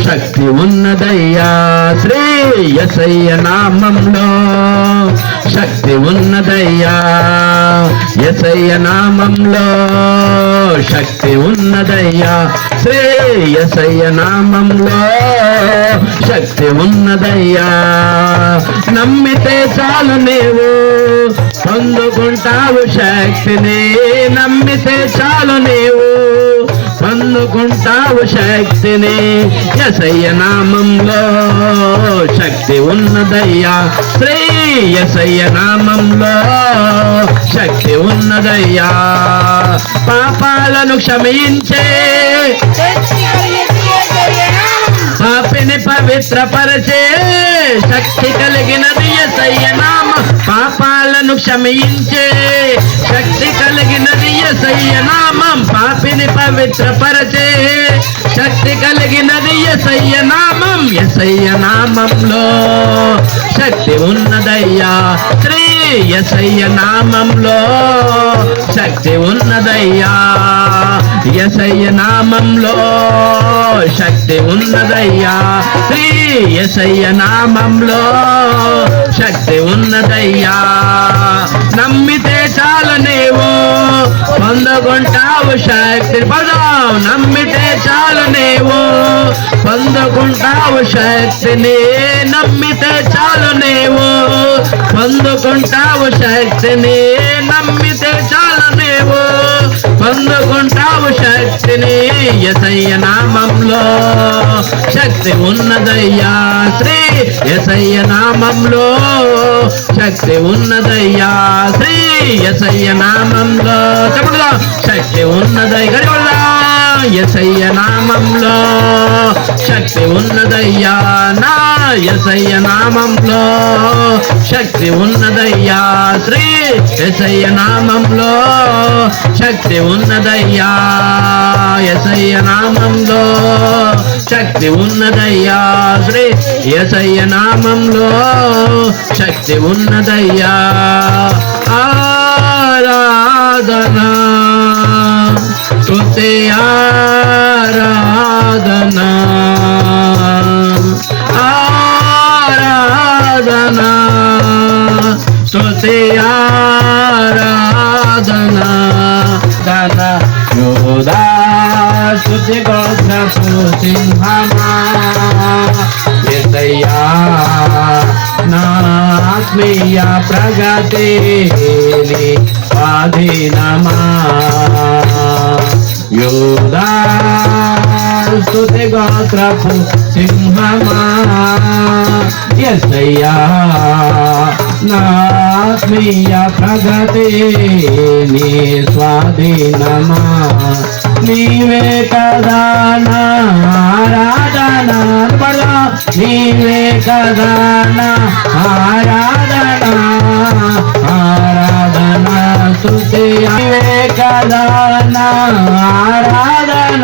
శక్తి ఉన్నదయ్యా శ్రీ యేసయ్య నామంలో శక్తి ఉన్నదయ్యా యేసయ్య నామంలో శక్తి ఉన్నదయ్యా శ్రీ యేసయ్య నామంలో శక్తి ఉన్నదయ్యా నమ్మితే చాలు నీవు పొందుకుంటావు శక్తిని నమ్మితే చాలు నీవు పొందుకుంటావు శక్తిని యేసయ్య నామంలో శక్తి ఉన్నదయ్యా శ్రీ యేసయ్య నామంలో శక్తి ఉన్నదయ్యా పాపాలను క్షమించే పాపిని పవిత్రపరచే శక్తి కలిగినది యేసయ్య నామం, పాపాలను క్షమించే శక్తి కలిగినది యేసయ్య నామం, పాపిని పవిత్రపరచే శక్తి కలిగినది యేసయ్య నామం. యేసయ్య నామంలో శక్తి ఉన్నదయ్యా, శ్రీ యేసయ్య నామంలో శక్తి ఉన్నదయ్యా, యేసయ్య నామంలో శక్తి ఉన్నదయ్యా, శ్రీ యేసయ్య నామంలో శక్తి ఉన్నదయ్యా. నమ్మితే చాలు నీవు పొందుకుంటావు శక్తి, పదం నమ్మితే చాలు నీవు పొందుకుంటావు శక్తిని, నమ్మితే చాలు నీవు పొందుకుంటావు శక్తిని, నమ్మితే చాలు నీవు పొందుకుంటావు శక్తిని. యేసయ్య నామంలో శక్తి ఉన్నదయ్యా, శ్రీ యేసయ్య నామంలో శక్తి ఉన్నదయ్యా, శ్రీ యేసయ్య నామంలో చెప్పగా శక్తి ఉన్నదయ్యా, యేసయ్య నామంలో శక్తి ఉన్నదయ్యా, నా యేసయ్య నామంలో శక్తి ఉన్నదయ్యా, శ్రీ యేసయ్య నామంలో శక్తి ఉన్నదయ్యా, యేసయ్య నామంలో శక్తి ఉన్నదయ్యా, శ్రీ యేసయ్య నామంలో శక్తి ఉన్నదయ్యా. ఆరాధనా స్తుతి ఆరాధనా, ఆరాధనా స్తుతి ఆరాధనా. ధన యోధా స్తుతి గోత్రపు సింహమా, యేసయ్యా నా ఆత్మీయ ప్రగతి స్వాధీనమా. యోధా స్తుతి గోత్రపు సింహమా, యేసయ్యా నా ఆత్మీయ ప్రగతి నీ స్వాధీనమా. నీవే కదా నా ఆరాధన, నీవే కదా నా ఆరాధన, ఆరాధన స్తుతి నీవే కదా నా ఆరాధన,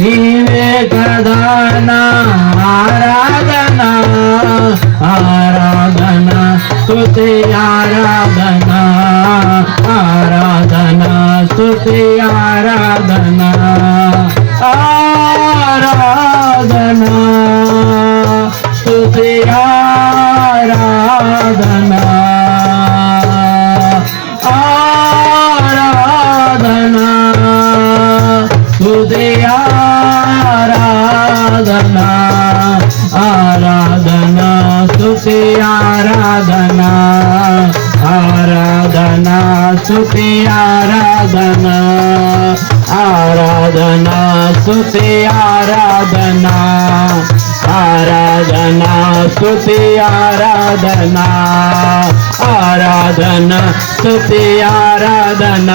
నీవే కదా నా ఆరాధన, ఆరాధన స్తుతి ఆరాధన, ఆరాధన స్తుతి ఆరాధన, ఆరాధన స్తుతి ఆరాధన, ఆరాధన స్తుతి ఆరాధన, ఆరాధన స్తుతి ఆరాధన, ఆరాధన స్తుతి ఆరాధన, ఆరాధన స్తుతి ఆరాధన, ఆరాధన స్తుతి ఆరాధన, ఆరాధన స్తుతి ఆరాధన,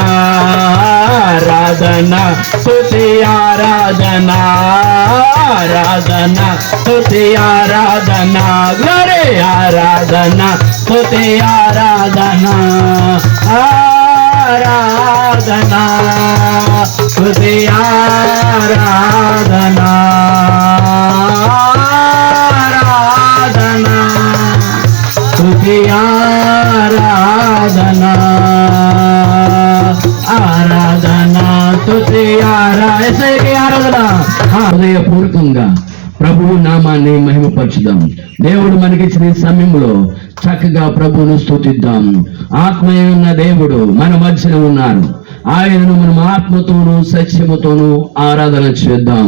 ఆరాధన స్తుతి ఆరాధన, ఆరాధన స్తుతి ఆరాధన, గ్లోరీ ఆరాధన స్తుతి ఆరాధన, ఆరాధన స్తుతి ఆరాధన, ఆరాధన స్తుతి ఆరాధన, ఆరాధన స్తుతి ఆరాధన. హృదయపూర్వకంగా ప్రభువు నామాన్ని మహిమపరచుదాం. దేవుడు మనకిచ్చిన ఈ సమయంలో చక్కగా ప్రభువును స్తుతిద్దాం. ఆత్మీయ ఉన్న దేవుడు మన మధ్యన ఉన్నారు. ఆయనను మనం ఆత్మతోనూ సత్యముతోనూ ఆరాధన చేద్దాం.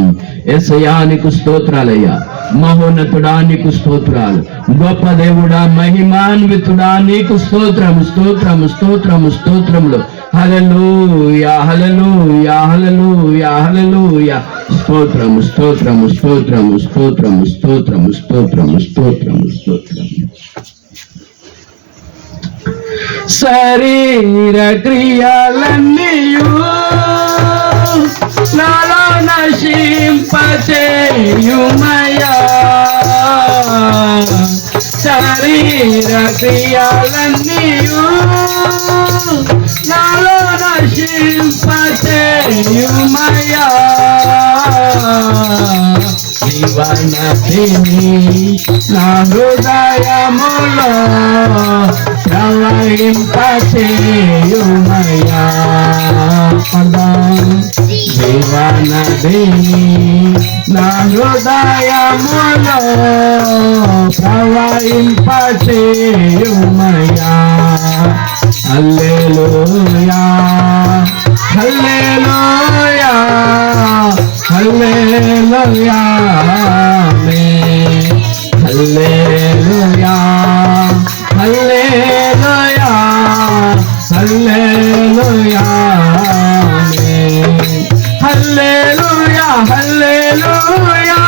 యేసయ్యా నీకు స్తోత్రాలయ్యా, మహోన్నతుడా నీకు స్తోత్రాలు, గొప్ప దేవుడా మహిమాన్వితుడా నీకు స్తోత్రము స్తోత్రము స్తోత్రము స్తోత్రములు. హల్లెలూయా హల్లెలూయా హల్లెలూయా హల్లెలూయా. స్తోత్రము స్తోత్రము స్తోత్రము స్తోత్రము స్తోత్రము స్తోత్రము స్తోత్రము స్తోత్రము. శరీర క్రియలన్నీయు నాలో నశింపచేయుమయా శరీర క్రియలన్నీయు నాలో నశింపచేయుమయా జీవనదిని నా హృదయములో ప్రవహింపచేయుమయా జీవనదిని నా హృదయములో ప్రవహింపచేయుమయా హల్లెలూయా హల్లెలూయా హల్లెలూయా ఆమేన్ హల్లెలూయా హల్లెలూయా హల్లెలూయా ఆమేన్ హల్లెలూయా హల్లెలూయా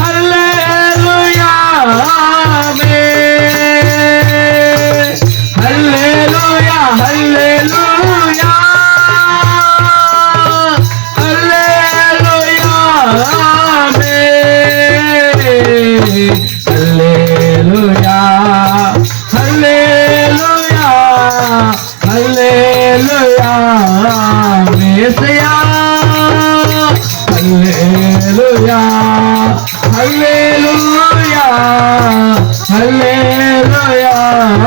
హల్లెలూయా ఆమేన్ హల్లెలూయా హల్లెలూయా హల్లెలూయా ఆమేన్ హల్లెలూయా హల్లెలూయా హల్లెలూయా యేసయ్యా హల్లెలూయా హల్లెలూయా హల్లెలూయా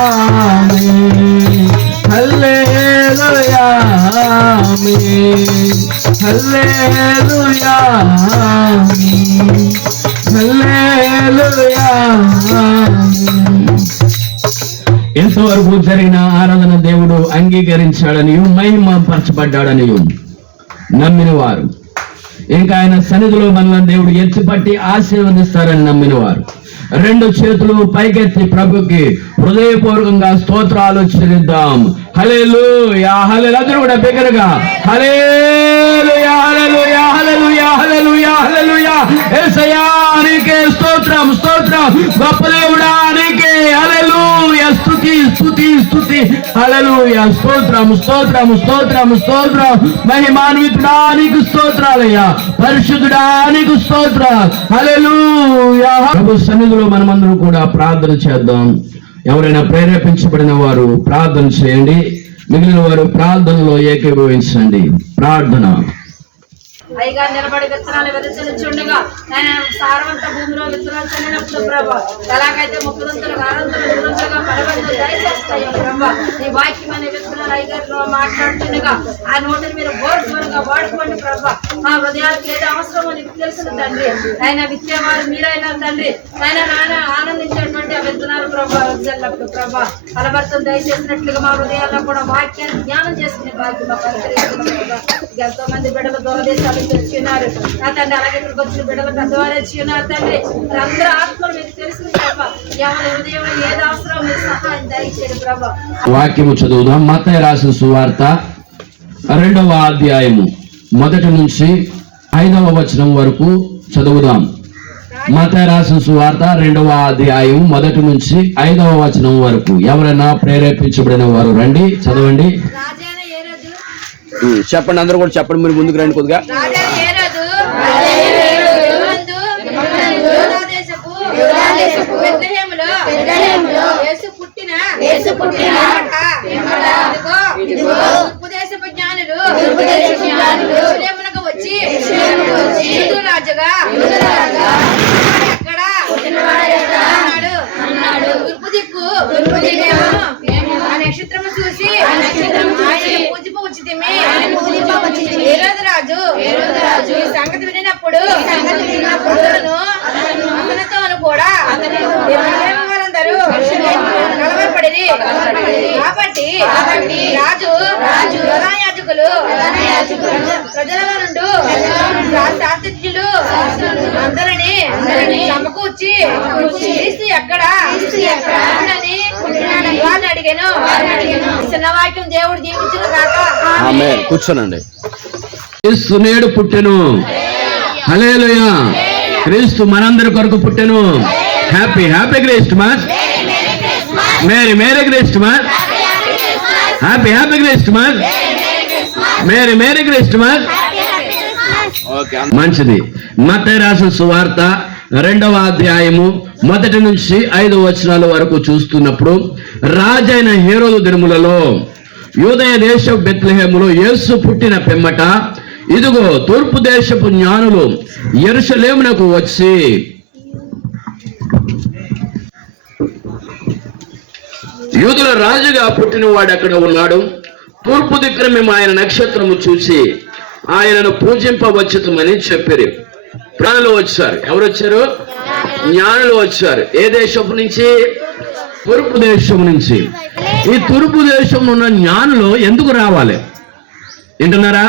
ఆమేన్ హల్లెలూయా ఆమేన్ హల్లెలూయా ఆమేన్ హల్లెలూయా ఆమేన్. ఎంతవరకు జరిగిన ఆరాధన దేవుడు అంగీకరించాడనియు మహిమపరచబడ్డాడనియు నమ్మిన వారు, ఇంకా ఆయన సన్నిధిలో మనల్ని దేవుడు ఎత్తిపట్టి ఆశీర్వదిస్తారని నమ్మిన వారు రెండు చేతులు పైకెత్తి ప్రభుకి హృదయపూర్వకంగా స్తోత్రాలు చెల్లిద్దాం. హల్లెలూయా హల్లెలూయా. అందరూ కూడా బిగ్గరగా హల్లెలూయా హల్లెలూయా హల్లెలూయా హల్లెలూయా హల్లెలూయా. యేసయ్యా నీకే స్తోత్రం స్తోత్రం, గొప్ప దేవుడా నీకే హల్లెలూయా, స్తుతి స్తుతి స్తుతి హల్లెలూయా. స్తోత్రం స్తోత్రం స్తోత్రం స్తోత్రం. మహిమాన్వితుడా నీకు స్తోత్రాలయ్యా, పరిశుద్ధుడా నీకు స్తోత్రాలు. హల్లెలూయా. ప్రభు సన్నిధిలో మనమందరం కూడా ప్రార్థన చేద్దాం. ఎవరైనా ప్రేరేపించబడిన వారు ప్రార్థన చేయండి, మిగిలిన వారు ప్రార్థనలో ఏకీభవించండి. ప్రార్థన. పైగా నిలబడి విత్తనాలు వెదజల్లుచుండగా ఆయన సారవంత భూమిలో విత్తనాలు చల్లినప్పుడు ప్రభా ఎలాగైతే 30 60 100గా పరవంతులు దయచేస్తాయో ప్రభా, నీ వాక్యమైన విత్తనాలు అయ్యగారిలో మాట్లాడుతుండగా ఆ నోటిని మీరు బోర్డుగా వాడుకోండి ప్రభా. మా హృదయాలకు ఏదో అవసరమో నీకు తెలుసు తండ్రి. ఆయన విత్తేవారు మీరైనా తండ్రి, ఆయన నాయన ఆనందించేటువంటి ఆ విత్తనాలు ప్రభా వెదజల్లప్పుడు ప్రభా ఫలభర్తం దయచేసినట్లుగా మా హృదయాల్లో కూడా వాక్యాన్ని జ్ఞానం చేసుకునే భాగ్యం పరికరిస్తున్నాం. ఎంతో మంది బిడ్డలు దూరదేశాలు తెచ్చున్నారు నా తండ్రి, అలాగే ఇక్కడికి వచ్చిన బిడ్డలు పెద్దవారు తెచ్చున్నారు తండ్రి. అందరూ ఆత్మలు మీకు తెలుసు ప్రభా, ఎవరి హృదయంలో ఏది అవసరం మీరు సహాయం దయచేయండి ప్రభా. వాక్యము చదువుదాం. మత్తయి రాసిన సువార్త 2వ అధ్యాయము 1 నుంచి 5వ వచనం వరకు చదువుదాం. మత్తయి రాసిన సువార్త 2వ అధ్యాయం 1 నుంచి 5వ వచనం వరకు. ఎవరైనా ప్రేరేపించబడిన వారు రండి, చదవండి. రాజైన హేరోదు చెప్పండి, అందరూ కూడా చెప్పండి. మీరు ముందుకు రండి కొద్దిగా. రాజైన హేరోదు యూదాదేశపు బెత్లెహేములో యేసు పుట్టిన ఇదిగో తూర్పు దేశపు జ్ఞానులు యెరూషలేమునకు వచ్చి యూదు రాజుగా ఎక్కడ అన్నాడు. తూర్పు దిక్కు ఆ నక్షత్రము చూసి ఆయన పూజింప వచ్చితిమి. హేరోదు రాజు ఈ సంగతి వినినప్పుడు అతనితో కూడా వారందరూ కలవరపడిరి. కాబట్టి రాజు ప్రధానయాజకులు ప్రజల నుండి శాస్త్రజ్ఞులు అందరినీ సమకూర్చి క్రీస్తు ఎక్కడ వారిని అడిగాను. చిన్న వాక్యం దేవుడు జీవించిన కాక. ఆమేన్. కూర్చోనండి. క్రీస్తు నేడు పుట్టెను. హల్లెలూయా. క్రీస్తు మనందరి కొరకు పుట్టెను. Happy happy Christmas. Merry merry Christmas. Happy happy Christmas. Merry Christmas. మంచిది. మత్తయి రాసిన సువార్త 2వ అధ్యాయము 1 నుంచి 5 వచనాల వరకు చూస్తున్నప్పుడు, రాజైన హేరోదు దినములలో యూదయ దేశపు బెత్లెహేములో యేసు పుట్టిన పిమ్మట ఇదిగో తూర్పు దేశపు జ్ఞానులు యెరూషలేమునకు వచ్చి యూదుల రాజుగా పుట్టిన వాడు అక్కడ ఉన్నాడు, తూర్పు దిక్కున మేము ఆయన నక్షత్రము చూసి ఆయనను పూజింపవచ్చుమని చెప్పిరి. జ్ఞానులు వచ్చారు. ఎవరు వచ్చారు? జ్ఞానులు వచ్చారు. ఏ దేశం నుంచి? తూర్పు దేశం నుంచి. ఈ తూర్పు దేశంలో ఉన్న జ్ఞానులు ఎందుకు రావాలి? వింటున్నారా?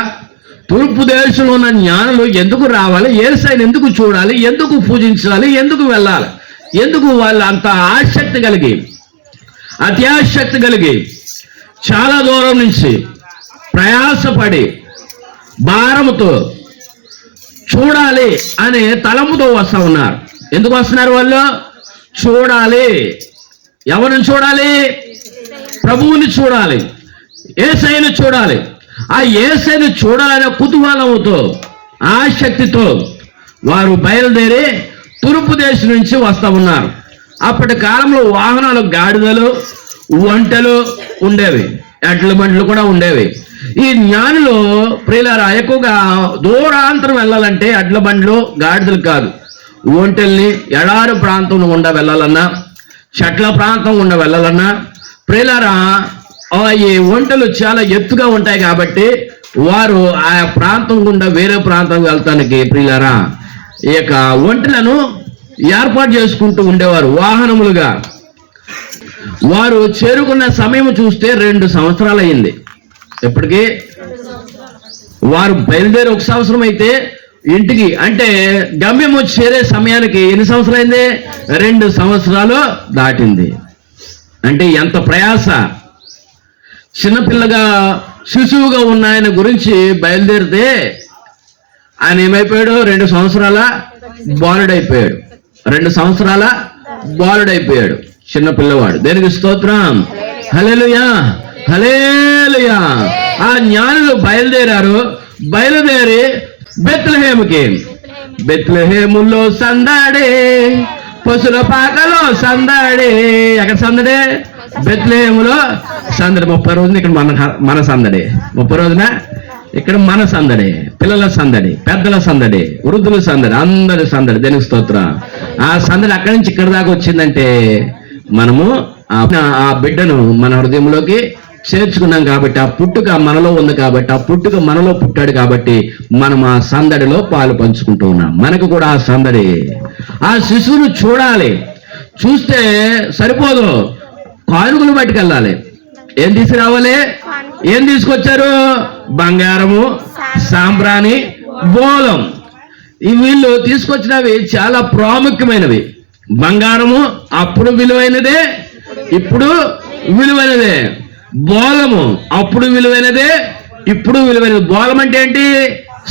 తూర్పు దేశంలో ఉన్న జ్ఞానులు ఎందుకు రావాలి? యేసయ్యను ఎందుకు చూడాలి? ఎందుకు పూజించాలి? ఎందుకు వెళ్ళాలి? ఎందుకు వాళ్ళు అంత ఆసక్తి కలిగి, అత్యాసక్తి కలిగి చాలా దూరం నుంచి ప్రయాసపడి భారముతో చూడాలి అనే తలంపుతో వస్తూ ఉన్నారు. ఎందుకు వస్తున్నారు వాళ్ళు? చూడాలి. ఎవరిని చూడాలి? ప్రభువుని చూడాలి, యేసయ్యను చూడాలి. ఆ యేసయ్యను చూడాలనే కుతూహలంతో, ఆసక్తితో వారు బయలుదేరి తూర్పు దేశం నుంచి వస్తూ ఉన్నారు. అప్పటి కాలంలో వాహనాలు, గాడిదలు, ఒంటెలు ఉండేవి, ఎడ్ల బండ్లు కూడా ఉండేవి. ఈ జ్ఞానులు ప్రియులారా ఎక్కువగా దూరాంతరం వెళ్ళాలంటే ఎడ్ల బండ్లు, గాడిదలు కాదు, ఒంటెల్ని ఎడారి ప్రాంతం గుండా వెళ్ళాలన్నా, చెట్ల ప్రాంతం గుండా వెళ్ళాలన్నా ప్రియులారా ఈ ఒంటెలు చాలా ఎత్తుగా ఉంటాయి కాబట్టి వారు ఆ ప్రాంతం గుండా వేరే ప్రాంతం వెళ్తానికి ప్రియులారా ఈ యొక్క ఒంటెలను ఏర్పాటు చేసుకుంటూ ఉండేవారు వాహనములుగా. వారు చేరుకున్న సమయం చూస్తే 2 సంవత్సరాలు అయింది. ఎప్పటికీ వారు బయలుదేరి 1 సంవత్సరం అయితే ఇంటికి అంటే గమ్యము చేరే సమయానికి ఎన్ని సంవత్సరాలు అయింది? 2 సంవత్సరాలు దాటింది. అంటే ఎంత ప్రయాస. చిన్నపిల్లగా శిశువుగా ఉన్న ఆయన గురించి బయలుదేరితే ఆయన ఏమైపోయాడు? 2 సంవత్సరాల బాలుడైపోయాడు. 2 సంవత్సరాల బాలుడైపోయాడు, చిన్న పిల్లవాడు. దేనికి స్తోత్రం. హల్లెలూయా, హల్లెలూయా. ఆ జ్ఞానులు బయలుదేరారు. బయలుదేరి బెత్లెహేముకి. బెత్లెహేములో సందడే, పశుల పాకలో సందడే. ఎక్కడ సందడే? బెత్లెహేములో సందడి. 30 రోజున ఇక్కడ మన సందడి. 30 రోజున ఇక్కడ మన సందడి, పిల్లల సందడి, పెద్దల సందడి, వృద్ధుల సందడి, అందరి సందడి. దేనికి స్తోత్రం. ఆ సందడి అక్కడి నుంచి ఇక్కడ దాకా వచ్చిందంటే మనము ఆ బిడ్డను మన హృదయంలోకి చేర్చుకున్నాం కాబట్టి, ఆ పుట్టుక మనలో ఉంది కాబట్టి, ఆ పుట్టుక మనలో పుట్టాడు కాబట్టి మనం ఆ సందడిలో పాలు పంచుకుంటూ ఉన్నాం. మనకు కూడా ఆ సందడి, ఆ శిశువును చూడాలి. చూస్తే సరిపోదు, కానుకలు పట్టుకెళ్ళాలి. ఏం తీసుకురావాలి? ఏం తీసుకొచ్చారు? బంగారము, సాంబ్రాణి, బోలం. ఈ వీళ్ళు తీసుకొచ్చినవి చాలా ప్రాముఖ్యమైనవి. బంగారము అప్పుడు విలువైనదే, ఇప్పుడు విలువైనదే. బోలము అప్పుడు విలువైనదే, ఇప్పుడు విలువైనది. బోలం అంటే ఏంటి?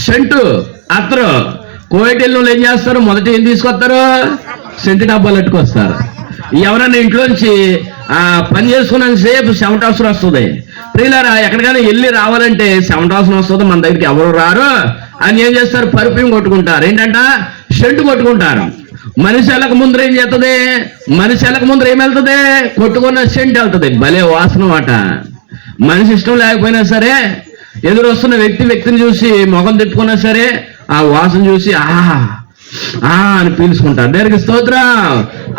సెంటు, అత్తరు. కోయటిల్లో ఏం చేస్తారు? మొదట ఏం తీసుకొస్తారు? సెంటు డబ్బాలు పెట్టుకొస్తారు. ఎవరన్నా ఇంట్లోంచి పని చేసుకున్నాక సేపు చెమటాసులు వస్తుంది. ప్రియులారా ఎక్కడికైనా వెళ్ళి రావాలంటే చెమటాసులు వస్తుంది, మన దగ్గరికి ఎవరు రారు అని ఏం చేస్తారు? పర్ఫ్యూమ్ కొట్టుకుంటారు. ఏంటంట? సెంటు కొట్టుకుంటారు. మనిషి వెళ్ళక ముందర ఏం చేస్తుంది? మనిషి వెళ్ళక ముందర ఏం వెళ్తుంది? కొట్టుకున్న సెంటు వెళ్తుంది. భలే వాసన మాట. మనిషి ఇష్టం లేకపోయినా సరే ఎదురు వస్తున్న వ్యక్తిని చూసి మొఖం తిప్పుకున్నా సరే ఆ వాసన చూసి అని పీల్చుకుంటారు. దేనికి స్తోత్రం.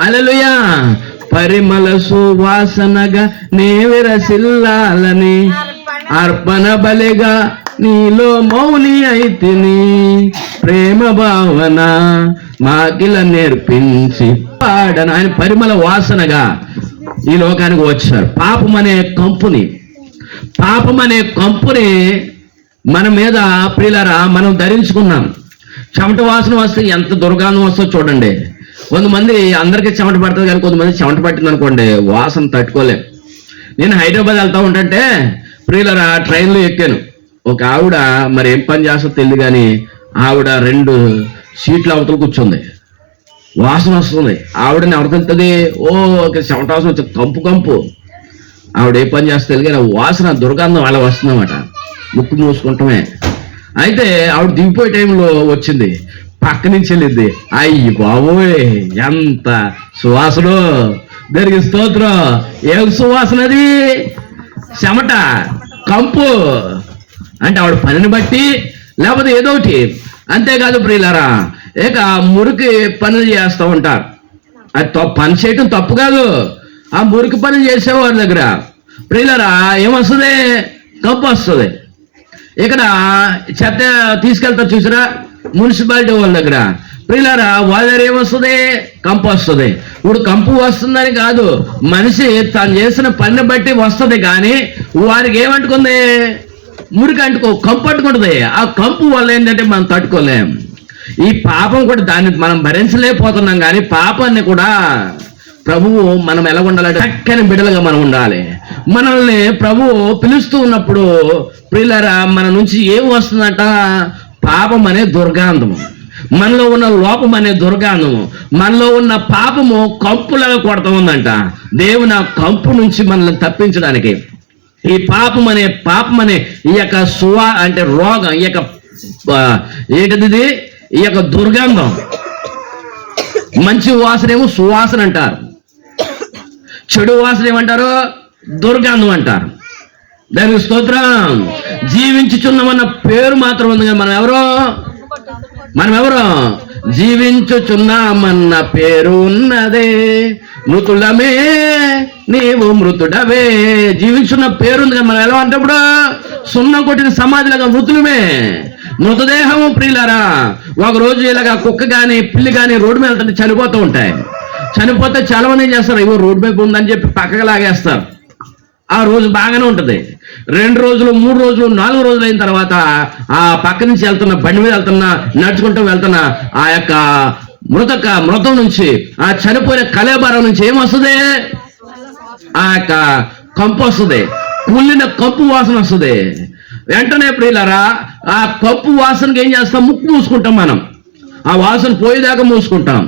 హల్లెలూయా. పరిమళ సువాసనగా నేవిరసిల్లాలని అర్పణ బలిగా నీలో మౌని అయితిని, ప్రేమ భావన మాకిల నేర్పించి పాడన. ఆయన పరిమళ వాసనగా ఈ లోకానికి వచ్చారు. పాపం అనే కంపుని మన మీద ప్రియులారా మనం ధరించుకున్నాం. చెమట వాసన వస్తే ఎంత దుర్గంధం వస్తుందో చూడండి. కొంతమంది అందరికీ చెమట పడుతుంది కానీ కొంతమంది చెమట పట్టింది అనుకోండి వాసన తట్టుకోలేం. నేను హైదరాబాద్ వెళ్తా ఉంటుంటే ప్రియులరా ట్రైన్లో ఎక్కాను. ఒక ఆవిడ మరి ఏం పని చేస్తుందో తెలియదు కానీ ఆవిడ 2 సీట్ల అవతల కూర్చుంది. వాసన వస్తుంది. ఆవిడని ఎవరు తెలుస్తుంది? చెమట వాసన వచ్చి కంపు. ఆవిడ ఏ పని చేస్తే తెలియదు కానీ వాసన దుర్గంధం అలా వస్తుందన్నమాట. ముక్కు మూసుకుంటామే. అయితే ఆవిడ దిగిపోయే టైంలో వచ్చింది, పక్క నుంచి వెళ్ళింది. అయ్యి బాబోయ్ ఎంత సువాసన! దానికి స్తోత్రం. ఏం సువాసన అది? చెమట, కంపు. అంటే ఆవిడ పనిని బట్టి లేకపోతే ఏదో ఒకటి. అంతేకాదు ప్రియులారా, ఇక మురికి పనులు చేస్తూ ఉంటారు. అది పని చేయటం తప్పు కాదు. ఆ మురికి పనులు చేసేవారి దగ్గర ప్రియులారా ఏమొస్తుంది? కంపు వస్తుంది. ఇక్కడ చెత్త తీసుకెళ్తారు చూసారా మున్సిపాలిటీ వాళ్ళ దగ్గర, ప్రియులారా వాళ్ళ దగ్గర ఏమొస్తుంది? కంపు వస్తుంది. ఇప్పుడు కంపు వస్తుందని కాదు, మనిషి తను చేసిన పనిని బట్టి వస్తుంది. కానీ వారికి ఏమంటుకుంది? మురికి కంపు అంటుకుంటుంది. ఆ కంపు వల్ల ఏంటంటే మనం తట్టుకోలేం. ఈ పాపం కూడా దాన్ని మనం భరించలేకపోతున్నాం. కానీ పాపాన్ని కూడా ప్రభువు మనం ఎలా ఉండాలంటే చక్కని బిడ్డలుగా మనం ఉండాలి. మనల్ని ప్రభువు పిలుస్తూ ఉన్నప్పుడు ప్రియులారా మన నుంచి ఏం వస్తుందట? పాపం అనే దుర్గాంధము, మనలో ఉన్న లోపం అనే దుర్గాంధము, మనలో ఉన్న పాపము కంపులాగా కొడతా ఉందంట. దేవుని ఆ కంపు నుంచి మనల్ని తప్పించడానికి ఈ పాపం అనే ఈ యొక్క అంటే రోగం, ఈ యొక్క ఏంటిది? ఈ యొక్క దుర్గంధం. మంచి వాసన ఏమో సువాసన అంటారు, చెడు వాసన ఏమంటారు? దుర్గంధం అంటారు. దానికి స్తోత్రం. జీవించుచున్నామన్న పేరు మాత్రం ఉంది కానీ మనం ఎవరో జీవించుచున్నామన్న పేరు ఉన్నదే, మృతులమే నీవు మృతుడవే. జీవించున్న పేరు ఉంది కానీ మనం ఎలా అంటే ఇప్పుడు సున్నం కొట్టిన సమాధిలాగా మృతులమే. మృతదేహము ప్రియులారా ఒకరోజు ఇలాగా కుక్క కానీ పిల్లి కానీ రోడ్డు మీద వెళ్తుంటే చనిపోతూ ఉంటాయి. చనిపోతే చాలా మంది ఏం చేస్తారు? ఇవో రోడ్డు మీద ఉందని చెప్పి పక్కకు లాగేస్తారు. ఆ రోజు బాగానే ఉంటుంది. 2 రోజులు 3 రోజులు 4 రోజులు అయిన తర్వాత ఆ పక్క నుంచి వెళ్తున్న బండి మీద నడుచుకుంటూ వెళ్తున్న ఆ యొక్క మృతం నుంచి, ఆ చనిపోయిన కళేబరం నుంచి ఏమొస్తుంది? ఆ యొక్క కంపు వస్తుంది. కుళ్ళిన కంపు వాసన వస్తుంది. వెంటనే ప్రియులారా ఆ కంపు వాసనకి ఏం చేస్తాం? ముక్కు మూసుకుంటాం. మనం ఆ వాసన పోయేదాకా మూసుకుంటాం.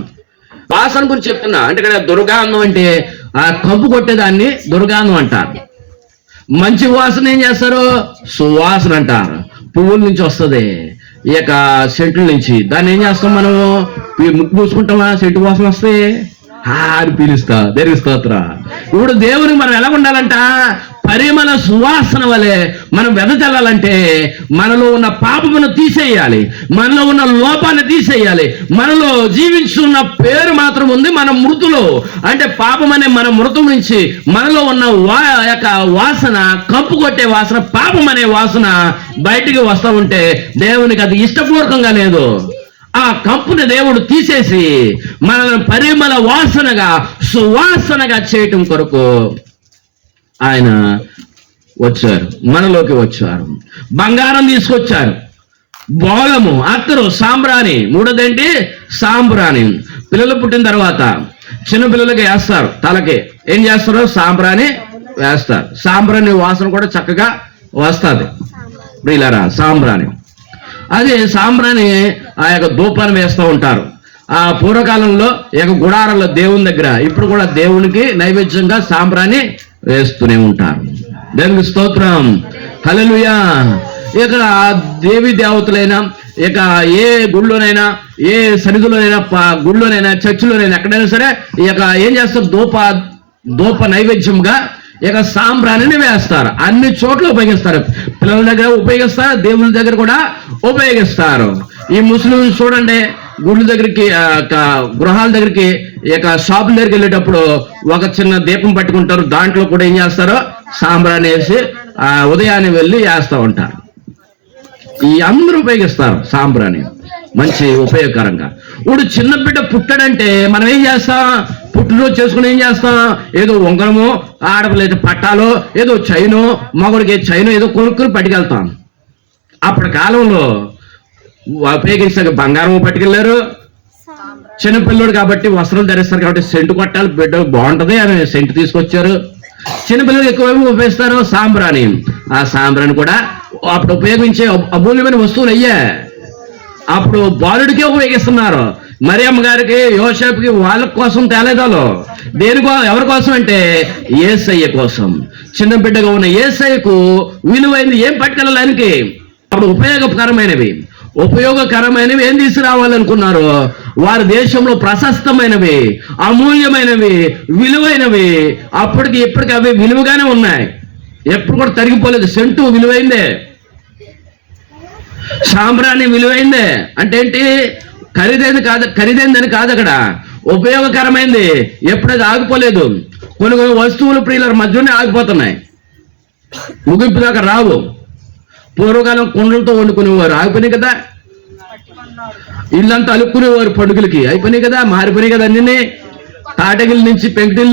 వాసన గురించి చెప్తున్నా. అంటే ఇక్కడ దుర్గాంధం అంటే ఆ కంపు కొట్టేదాన్ని దుర్గాంధం అంటారు. మంచి వాసన ఏం చేస్తారు? సువాసన అంటారు. పువ్వుల నుంచి వస్తుంది, ఈ యొక్క సెంటుల నుంచి. దాన్ని ఏం చేస్తాం? మనము ముక్కు పూసుకుంటామా? సెంటు వాసన వస్తే అని పిలుస్తా. దేనికి స్తోత్రం. ఇప్పుడు దేవునికి మనం ఎలా ఉండాలంట? పరిమళ సువాసన వలె మనం వెదజల్లాలంటే మనలో ఉన్న పాపమును తీసేయాలి, మనలో ఉన్న లోపాన్ని తీసేయాలి. మనలో జీవించున్న పేరు మాత్రం ఉంది. మన మృతులు అంటే పాపం అనే మన మృతం నుంచి మనలో ఉన్న యొక్క వాసన, కంపు కొట్టే వాసన, పాపం అనే వాసన బయటికి వస్తూ ఉంటే దేవునికి అది ఇష్టపూర్వకంగా లేదు. ఆ కంపుని దేవుడు తీసేసి మన పరిమళ వాసనగా సువాసనగా చేయటం కొరకు ఆయన వచ్చారు, మనలోకి వచ్చారు. బంగారం తీసుకొచ్చారు, బోళము, అత్తరు, సాంబ్రాణి. మూడోదేంటి? సాంబ్రాణి. పిల్లలు పుట్టిన తర్వాత చిన్న పిల్లలకి వేస్తారు, తలకి ఏం చేస్తారు? సాంబ్రాణి వేస్తారు. సాంబ్రాణి వాసన కూడా చక్కగా వస్తుంది ప్రియులారా. సాంబ్రాణి అదే సాంబ్రాణి ఆ యొక్క ధూపాన్ని వేస్తూ ఉంటారు. ఆ పూర్వకాలంలో ఈ యొక్క గుడారంలో దేవుని దగ్గర ఇప్పుడు కూడా దేవునికి నైవేద్యంగా సాంబ్రాణి వేస్తూనే ఉంటారు. దేవునికి స్తోత్రం. హల్లెలూయా. ఇక దేవి దేవతలైనా, ఇక ఏ గుళ్ళోనైనా, ఏ సన్నిధిలోనైనా, గుళ్ళోనైనా, చర్చిలోనైనా, ఎక్కడైనా సరే ఇక ఏం చేస్తారు? ధూప నైవేద్యంగా ఇక సాంబ్రాణిని వేస్తారు. అన్ని చోట్ల ఉపయోగిస్తారు. పిల్లల దగ్గర ఉపయోగిస్తారు, దేవుని దగ్గర కూడా ఉపయోగిస్తారు. ఈ ముస్లిం చూడండి, గుళ్ళ దగ్గరికి, గృహాల దగ్గరికి, ఇక షాపుల దగ్గరికి వెళ్ళేటప్పుడు ఒక చిన్న దీపం పట్టుకుంటారు. దాంట్లో కూడా ఏం చేస్తారు? సాంబ్రాణి వేసి ఉదయాన్నే వెళ్ళి వేస్తూ ఉంటారు. ఈ అందరూ ఉపయోగిస్తారు సాంబ్రాణి, మంచి ఉపయోగకరంగా. ఇప్పుడు చిన్న బిడ్డ పుట్టాడంటే మనం ఏం చేస్తాం? పుట్టినరోజు చేసుకుని ఏం చేస్తాం? ఏదో ఉంగరమో, ఆడపిల్లైతే పట్టాలో, ఏదో చైనో, మగడికి చైనో ఏదో కొనుక్కుని పట్టుకెళ్తాం. అప్పటి కాలంలో ఉపయోగించక బంగారం పట్టుకెళ్ళారు. చిన్నపిల్లడు కాబట్టి వస్త్రం ధరిస్తారు కాబట్టి సెంటు కొట్టాలి, బిడ్డ బాగుంటది అని సెంటు తీసుకొచ్చారు. చిన్నపిల్లలు ఎక్కువ ఉపయోగిస్తారు సాంబ్రాణి. ఆ సాంబ్రాణి కూడా అప్పుడు ఉపయోగించే అమూల్యమైన వస్తువులు అయ్యా. అప్పుడు బాలుడికే ఉపయోగిస్తున్నారు. మరియమ్మ గారికి యోసేపుకి వాళ్ళ కోసం తేలేదాలో ఎవరి కోసం అంటే యేసయ్య కోసం. చిన్న బిడ్డగా ఉన్న యేసయ్యకు విలువైంది ఏం పట్టుకెళ్ళడానికి అప్పుడు ఉపయోగకరమైనవి ఏం తీసుకురావాలనుకున్నారు? వారి దేశంలో ప్రశస్తమైనవి, అమూల్యమైనవి, విలువైనవి. అప్పటికి ఇప్పటికి అవి విలువగానే ఉన్నాయి, ఎప్పుడు కూడా తరిగిపోలేదు. సెంటు విలువైందే, సాంబ్రాణి విలువైందే. అంటే ఏంటి? ఖరీదైందని కాదు, అక్కడ ఉపయోగకరమైంది. ఎప్పుడైతే ఆగిపోలేదు. కొన్ని వస్తువులు ప్రియుల మధ్యలోనే ఆగిపోతున్నాయి, ముగింపు దాకా రావు. పూర్వకాలం కుండలతో వండుకునేవారు, ఆగిపోయినాయి కదా. ఇల్లంతా అలుక్కునేవారు పండుగలకి, అయిపోయినాయి కదా, మారిపోయినాయి కదా అన్నీ. తాటగిల నుంచి పెంకుల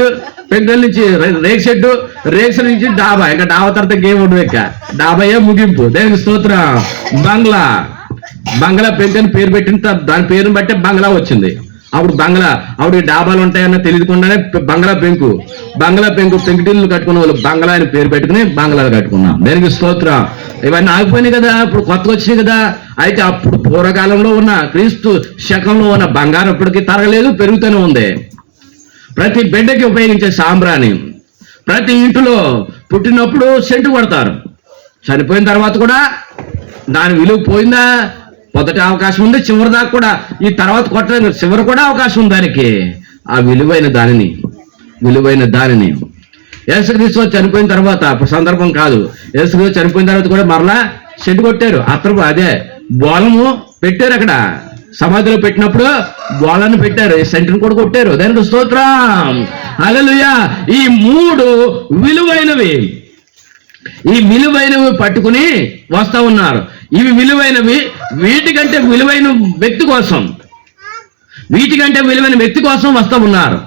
నుంచి రేక్ షెడ్డు, రేక్స్ నుంచి డాబా, ఇంకా డాబా తర్వాత గేమ్ ఉండదు. ఇక డాబాయే ముగింపు. దేనికి స్తోత్రం. బంగ్లా పెంకు అని పేరు పెట్టిన దాని పేరుని బట్టే బంగ్లా వచ్చింది. అప్పుడు అప్పుడు డాబాలు ఉంటాయన్న తెలియకుండానే బంగ్లా పెంకు పెంకుటిల్లు కట్టుకున్న వాళ్ళు బంగ్లా అని పేరు పెట్టుకుని బంగ్లాలు కట్టుకున్నాం. దేనికి స్తోత్రం. ఇవన్నీ ఆగిపోయినాయి కదా, ఇప్పుడు కొత్తగా వచ్చినాయి కదా. అయితే అప్పుడు పూర్వకాలంలో ఉన్న క్రీస్తు శకంలో ఉన్న బంగారం ఇప్పటికీ తరగలేదు, పెరుగుతూనే ఉంది. ప్రతి బిడ్డకి ఉపయోగించే సాంబ్రాణి. ప్రతి ఇంటిలో పుట్టినప్పుడు సెంటు కొడతారు, చనిపోయిన తర్వాత కూడా దాని విలువ పోయిందా? మొదటి అవకాశం ఉంది, చివరి దాకా కూడా. ఈ తర్వాత కొట్టడానికి చివరి కూడా అవకాశం ఉంది దానికి. ఆ విలువైన దానిని యేసుక్రీస్తు చనిపోయిన తర్వాత, అప్పుడు సందర్భం కాదు, యేసుక్రీస్తు చనిపోయిన తర్వాత కూడా మరలా సెంటు కొట్టారు. అతను అదే బోలము పెట్టారు, అక్కడ సమాధిలో పెట్టినప్పుడు బోళాన్ని పెట్టారు, సెంటును కూడా కొట్టారు. దానికి స్తోత్రం. హల్లెలూయా. ఈ మూడు విలువైనవి పట్టుకుని వస్తా ఉన్నారు. ఇవి విలువైనవి. వీటికంటే విలువైన వ్యక్తి కోసం వస్తా ఉన్నారు.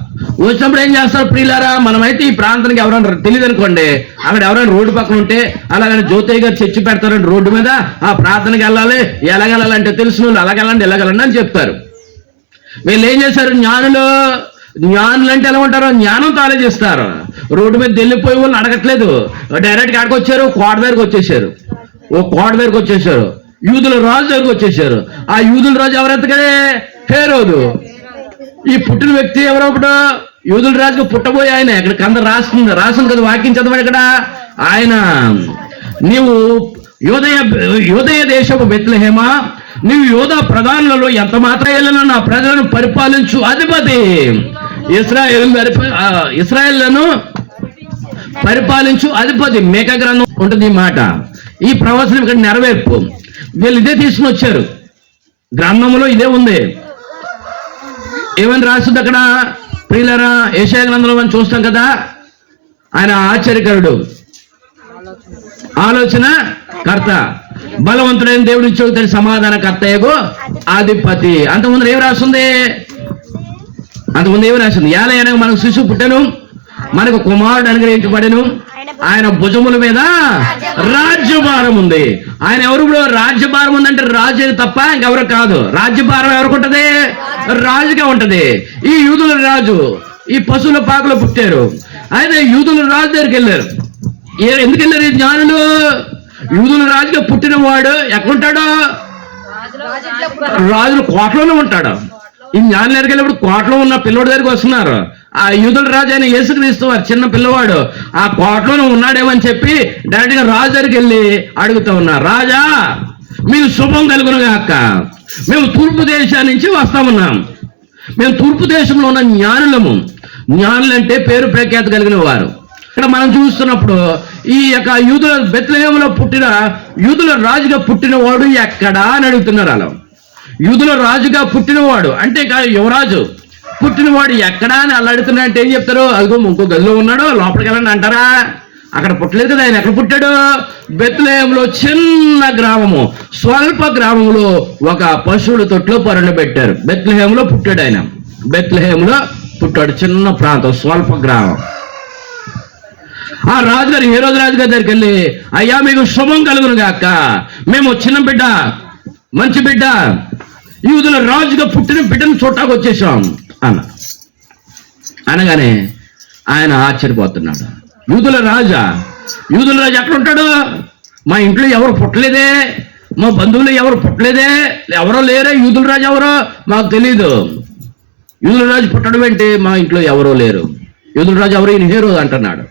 వచ్చినప్పుడు ఏం చేస్తారు ప్రియులారా? మనమైతే ఈ ప్రాంతానికి ఎవరైనా తెలియదు అనుకోండి, అక్కడ ఎవరైనా రోడ్డు పక్కన ఉంటే అలాగని జ్యోతయ్య గారు చర్చి పెడతారంటే రోడ్డు మీద, ఆ ప్రార్థనకి వెళ్ళాలి, ఎలాగెళ్ళాలంటే తెలిసిన వాళ్ళు అలాగెళ్ళండి ఎలాగెళ్ళండి అని చెప్తారు. వీళ్ళు ఏం చేశారు? జ్ఞానులు అంటే ఎలా ఉంటారో జ్ఞానంతో ఆలోచిస్తారు. రోడ్డు మీద వెళ్ళిపోయి వాళ్ళు అడగట్లేదు, డైరెక్ట్గా ఆడికి వచ్చారు, కోట దగ్గరకు వచ్చేసారు. యూదుల రాజు దగ్గరకు వచ్చేసారు. ఆ యూదుల రాజు ఎవరెత్తకనే? హేరోదు. ఈ పుట్టిన వ్యక్తి ఎవరొకడు? యూదుల రాజుకు పుట్టబోయే ఆయన. ఇక్కడ కంద రాసింది కదా, వాక్యం చదవండి ఇక్కడ. ఆయన, నీవు యోదయ దేశపు బెత్లెహేమా, నీవు యోధా ప్రధానులలో ఎంత మాత్రం వెళ్ళినా నా ప్రజలను పరిపాలించు అధిపతి. ఇశ్రాయేలును పరిపాలించు అధిపతి. మేక గ్రంథం ఉంటుంది ఈ మాట. ఈ ప్రవచనం ఇక్కడ నెరవేర్పు. వీళ్ళు ఇదే తీసుకుని వచ్చారు, గ్రంథంలో ఇదే ఉంది. ఏమని రాస్తుంది అక్కడ ప్రియులరా? యెషయా గ్రంథంలో మనం చూస్తాం కదా, ఆయన ఆశ్చర్యకరుడు, ఆలోచన కర్త, బలవంతుడైన దేవుడి ఇచ్చే సమాధాన కర్తయ్యకు అధిపతి. అంతకుముందు ఏమి రాస్తుంది? ఏలయనగా మనకు శిశువు పుట్టెను, మనకు కుమారుడు అనుగ్రహించబడెను, ఆయన భుజముల మీద రాజ్యభారం ఉంది. ఆయన ఎవరు? రాజ్యభారం ఉందంటే రాజు తప్ప ఇంకెవరు కాదు. రాజ్యభారం ఎవరికి ఉంటది? రాజుగా ఉంటది. ఈ యూదుల రాజు ఈ పశువుల పాకలో పుట్టారు. అయితే యూదుల రాజు దగ్గరికి వెళ్ళారు. ఎందుకు వెళ్ళారు ఈ జ్ఞానులు? యూదుల రాజుగా పుట్టిన వాడు ఎక్కడుంటాడు? రాజుల కోటలోనే ఉంటాడు. ఈ జ్ఞానుల దగ్గరికి వెళ్ళినప్పుడు కోటలో ఉన్న పిల్లవాడి దగ్గరికి వస్తున్నారు. ఆ యూదుల రాజు అయిన యేసుక్రీస్తు వారు చిన్న పిల్లవాడు ఆ కోటలోనే ఉన్నాడేమని చెప్పి డైరెక్ట్ గా రాజు దగ్గరికి వెళ్ళి అడుగుతా ఉన్నారు, రాజా మీకు శుభం కలుగునుగాక, మేము తూర్పు దేశం నుంచి వస్తామన్నాం. మేము తూర్పు దేశంలో ఉన్న జ్ఞానులు అంటే పేరు ప్రఖ్యాతి కలిగిన వారు. ఇక్కడ మనం చూస్తున్నప్పుడు ఈ యొక్క యూదుల బెత్లెహేములో పుట్టిన యూదుల రాజుగా పుట్టినవాడు ఎక్కడా అని అడుగుతున్నారు. అలా యూదుల రాజుగా పుట్టినవాడు అంటే యువరాజు పుట్టినవాడు ఎక్కడా అని అలా అడుగుతున్నా అంటే ఏం చెప్తారు? అదిగో ఇంకో గదిలో ఉన్నాడు, లోపలికి వెళ్ళండి అంటారా? అక్కడ పుట్టలేదు కదా. ఆయన ఎక్కడ పుట్టాడు? బెత్లెహేములో చిన్న గ్రామము, స్వల్ప గ్రామంలో ఒక పశువుల తొట్లో పరుండ పెట్టారు. బెత్లెహేములో పుట్టాడు ఆయన. బెత్లెహేములో పుట్టాడు, చిన్న ప్రాంతం, స్వల్ప గ్రామం. ఆ రాజుగారు హేరోదు రాజుగారి దగ్గరికి వెళ్ళి, అయ్యా మీకు శుభం కలుగును గాక, మేము చిన్న బిడ్డ, మంచి బిడ్డ, యూదుల రాజుగా పుట్టిన బిడ్డను చూడటానికి వచ్చేసాం అనగానే ఆయన ఆశ్చర్యపోతున్నాడు. యూదుల రాజు ఎక్కడ ఉంటాడు? మా ఇంట్లో ఎవరు పుట్టలేదే, మా బంధువులు ఎవరు పుట్టలేదే, ఎవరో లేరే, యూదుల రాజు ఎవరో మాకు తెలీదు. యూదుల రాజు పుట్టడం ఏంటి, మా ఇంట్లో ఎవరో లేరు, యూదుల రాజు ఎవరు, ఈయన హేరోదు అంటున్నాడు.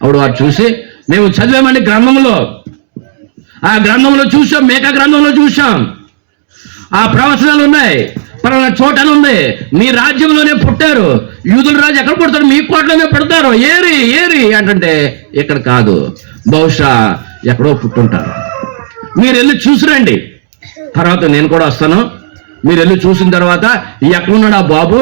అప్పుడు వారు చూసి, మేము చదివామండి గ్రంథంలో, ఆ గ్రంథంలో చూసాం, మేకా గ్రంథంలో చూసాం, ఆ ప్రవచనాలు ఉన్నాయి, పలానా చోటని ఉంది, మీ రాజ్యంలోనే పుట్టారు, యూదుల రాజు ఎక్కడ పుడతారు, మీ కోటలోనే పుడతారు, ఏరి ఏరి అంటుంటే ఇక్కడ కాదు, బహుశా ఎక్కడో పుట్టుంటారు, మీరు వెళ్ళి చూసిరండి, తర్వాత నేను కూడా వస్తాను, మీరు వెళ్ళి చూసిన తర్వాత ఎక్కడున్నాడు ఆ బాబు,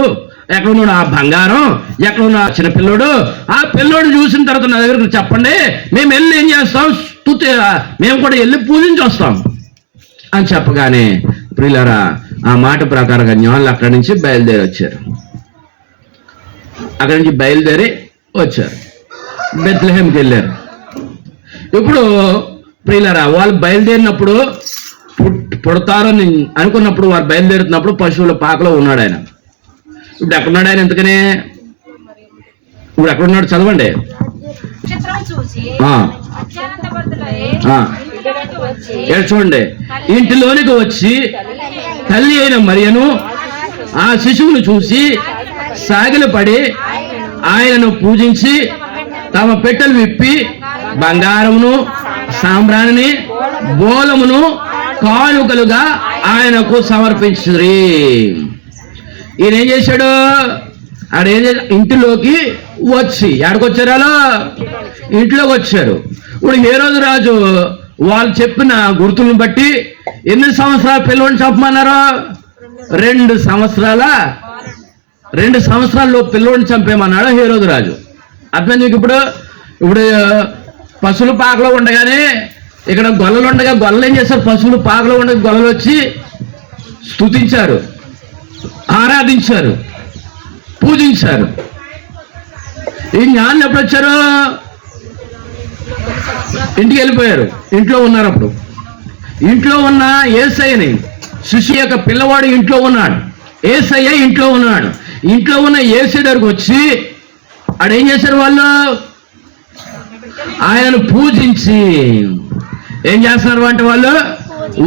ఎక్కడున్నాడు ఆ బంగారం, ఎక్కడున్నా చిన్న పిల్లోడు, ఆ పిల్లోడు చూసిన తర్వాత నా దగ్గరకు చెప్పండి, మేము వెళ్ళి ఏం చేస్తాం, మేము కూడా వెళ్ళి పూజించి వస్తాం అని చెప్పగానే ప్రియులారా ఆ మాట ప్రకారంగా జ్ఞానులు అక్కడి నుంచి బయలుదేరి వచ్చారు. అక్కడి నుంచి బయలుదేరి వచ్చారు, బెత్లెహేంకి వెళ్ళారు. ఇప్పుడు ప్రియులారా వాళ్ళు బయలుదేరినప్పుడు పుడతారని అనుకున్నప్పుడు వారు బయలుదేరుతున్నప్పుడు పశువుల పాకలో ఉన్నాడు ఆయన. ఇప్పుడు ఎక్కడున్నాడు ఆయన, ఎందుకనే ఇప్పుడు ఎక్కడున్నాడు చదవండి. చూడండి, ఇంటిలోనికి వచ్చి తల్లి అయిన మరియను ఆ శిశువును చూసి సాగిలపడి ఆయనను పూజించి తమ పెట్టెలు విప్పి బంగారమును సాంబ్రాణిని బోలమును కానుకలుగా ఆయనకు సమర్పించురి. ఈయన ఏం చేశాడు, ఇంటిలోకి వచ్చి ఎక్కడికొచ్చారు, ఇంట్లోకి వచ్చారు. ఇప్పుడు హేరోదు రాజు వాళ్ళు చెప్పిన గుర్తులను బట్టి ఎన్ని సంవత్సరాల పిల్లోడిని చంపమన్నారు, 2 సంవత్సరాల్లో పిల్లోడిని చంపేమన్నాడు హేరోదు రాజు. అర్థం నీకు ఇప్పుడు పశువుల పాకలో ఉండగానే ఇక్కడ గొల్లలు ఉండగా గొల్లలు ఏం చేస్తారు, పశువులు పాకలో ఉండగా గొల్లలు వచ్చి స్తుతించారు, ఆరాధించారు, పూజించారు. ఈ జ్ఞానులు ఎప్పుడు వచ్చారు, ఇంటికి వెళ్ళిపోయారు, ఇంట్లో ఉన్నారు. అప్పుడు ఇంట్లో ఉన్న యేసయ్యని, శిశు యొక్క పిల్లవాడు ఇంట్లో ఉన్నాడు, యేసయ్య ఇంట్లో ఉన్నాడు. ఇంట్లో ఉన్న యేసయ్య దగ్గరకు వచ్చి ఆడేం చేశారు, ఆయనను పూజించి ఏం చేస్తున్నారు అంటే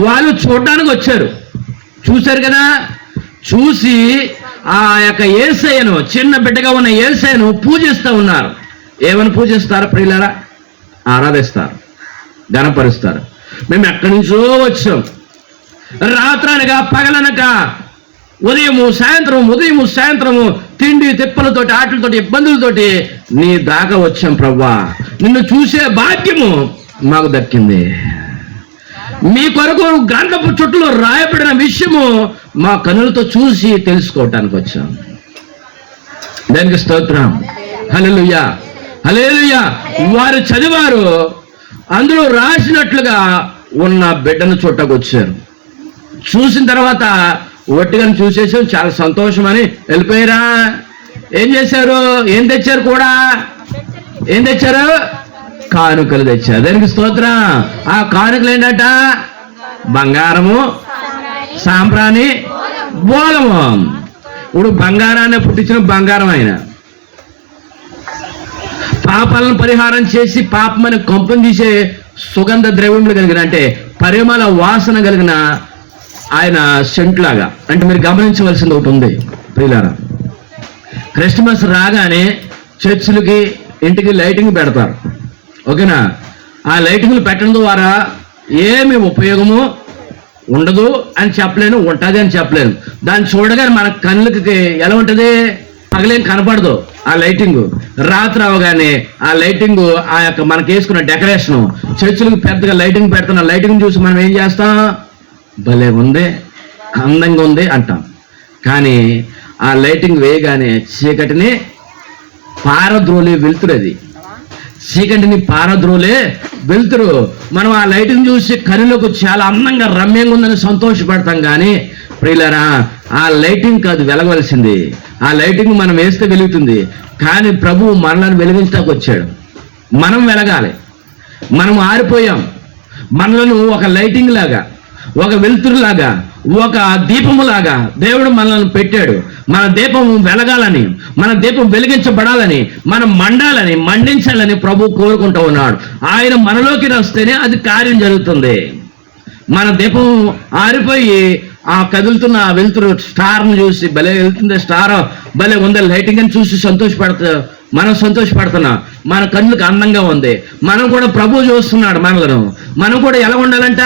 వాళ్ళు చూడడానికి వచ్చారు. చూశారు కదా, చూసి ఆ యొక్క యేసయ్యను, చిన్న బిడ్డగా ఉన్న యేసయ్యను పూజిస్తూ ఉన్నారు. ఏమని పూజిస్తారు ప్రియులారా, ఆరాధిస్తారు, ఘనపరుస్తారు. మేము ఎక్కడి నుంచో వచ్చాం, రాత్రనగా పగలనక ఉదయము సాయంత్రము తిండి తిప్పలతోటి ఆటలతోటి ఇబ్బందులతోటి నీ దాకా వచ్చాం ప్రభువా, నిన్ను చూసే భాగ్యము మాకు దక్కింది. మీ కొరకు గ్రంథపు చుట్టూ రాయబడిన విషయము మా కన్నులతో చూసి తెలుసుకోవటానికి వచ్చాం. దానికి స్తోత్రం. హల్లెలూయా, హల్లెలూయా. వారు చదివారు, అందులో రాసినట్లుగా ఉన్న బిడ్డను చూడటానికి వచ్చారు. చూసిన తర్వాత ఒట్టిగా చూసేసాం, చాలా సంతోషం అని వెళ్ళిపోయారా. ఏం చేశారు, ఏం తెచ్చారు కూడా, ఏం తెచ్చారు, కానుకలు తెచ్చారు. దానికి స్తోత్రం. ఆ కానుకలు ఏంటంట, బంగారము, సాంబ్రాణి, బోలము. ఇప్పుడు బంగారాన్ని పుట్టించిన బంగారం ఆయన, పాపాలను పరిహారం చేసి పాపమని కంపం తీసే సుగంధ ద్రవ్యములు కలిగిన, అంటే పరిమళ వాసన కలిగిన ఆయన సెంట్ లాగా. అంటే మీరు గమనించవలసింది ఒకటి ఉంది ప్రియులారా, క్రిస్మస్ రాగానే చర్చిలకి ఇంటికి లైటింగ్ పెడతారు, ఓకేనా. ఆ లైటింగ్లు పెట్టడం ద్వారా ఏమి ఉపయోగము ఉండదు అని చెప్పలేను, ఉంటుంది అని చెప్పలేను. దాన్ని చూడగానే మన కళ్ళకి ఎలా ఉంటుంది, పగలేం కనపడదు ఆ లైటింగ్. రాత్రి అవగానే ఆ లైటింగ్, ఆ యొక్క మనకి వేసుకున్న డెకరేషన్, చర్చిలకు పెద్దగా లైటింగ్ పెడుతున్న లైటింగ్ చూసి మనం ఏం చేస్తాం, భలే ఉంది, అందంగా ఉంది అంటాం. కానీ ఆ లైటింగ్ వేయగానే చీకటిని పారద్రోలే వెలుతురు, అది చీకటిని పారద్రోలే వెలుతురు. మనం ఆ లైటింగ్ చూసి కనులకు చాలా అందంగా రమ్యంగా ఉందని సంతోషపడతాం. కానీ ప్రియులారా, ఆ లైటింగ్ కాదు వెలగవలసింది, ఆ లైటింగ్ మనం వేస్తే వెలుగుతుంది. కానీ ప్రభువు మనల్ని వెలిగించడానికి వచ్చాడు, మనం వెలగాలి. మనం ఆరిపోయాం, మనలను ఒక లైటింగ్ లాగా, ఒక వెలుతురులాగా, ఒక దీపములాగా దేవుడు మనల్ని పెట్టాడు. మన దీపం వెలగాలని, మన దీపం వెలిగించబడాలని, మనం మండాలని, మండించాలని ప్రభు కోరుకుంటూ ఉన్నాడు. ఆయన మనలోకి వస్తేనే అది కార్యం జరుగుతుంది. మన దీపం ఆరిపోయి ఆ కదులుతున్న ఆ వెలుతురు స్టార్ను చూసి భలే వెళ్తుంది, స్టార్ భలే ఉంది, లైటింగ్ అని చూసి మనం సంతోషపడుతున్నాం. మన కళ్ళుకి అందంగా ఉంది. మనం కూడా ప్రభువు చూస్తున్నాడు మనలను. మనం కూడా ఎలా ఉండాలంట?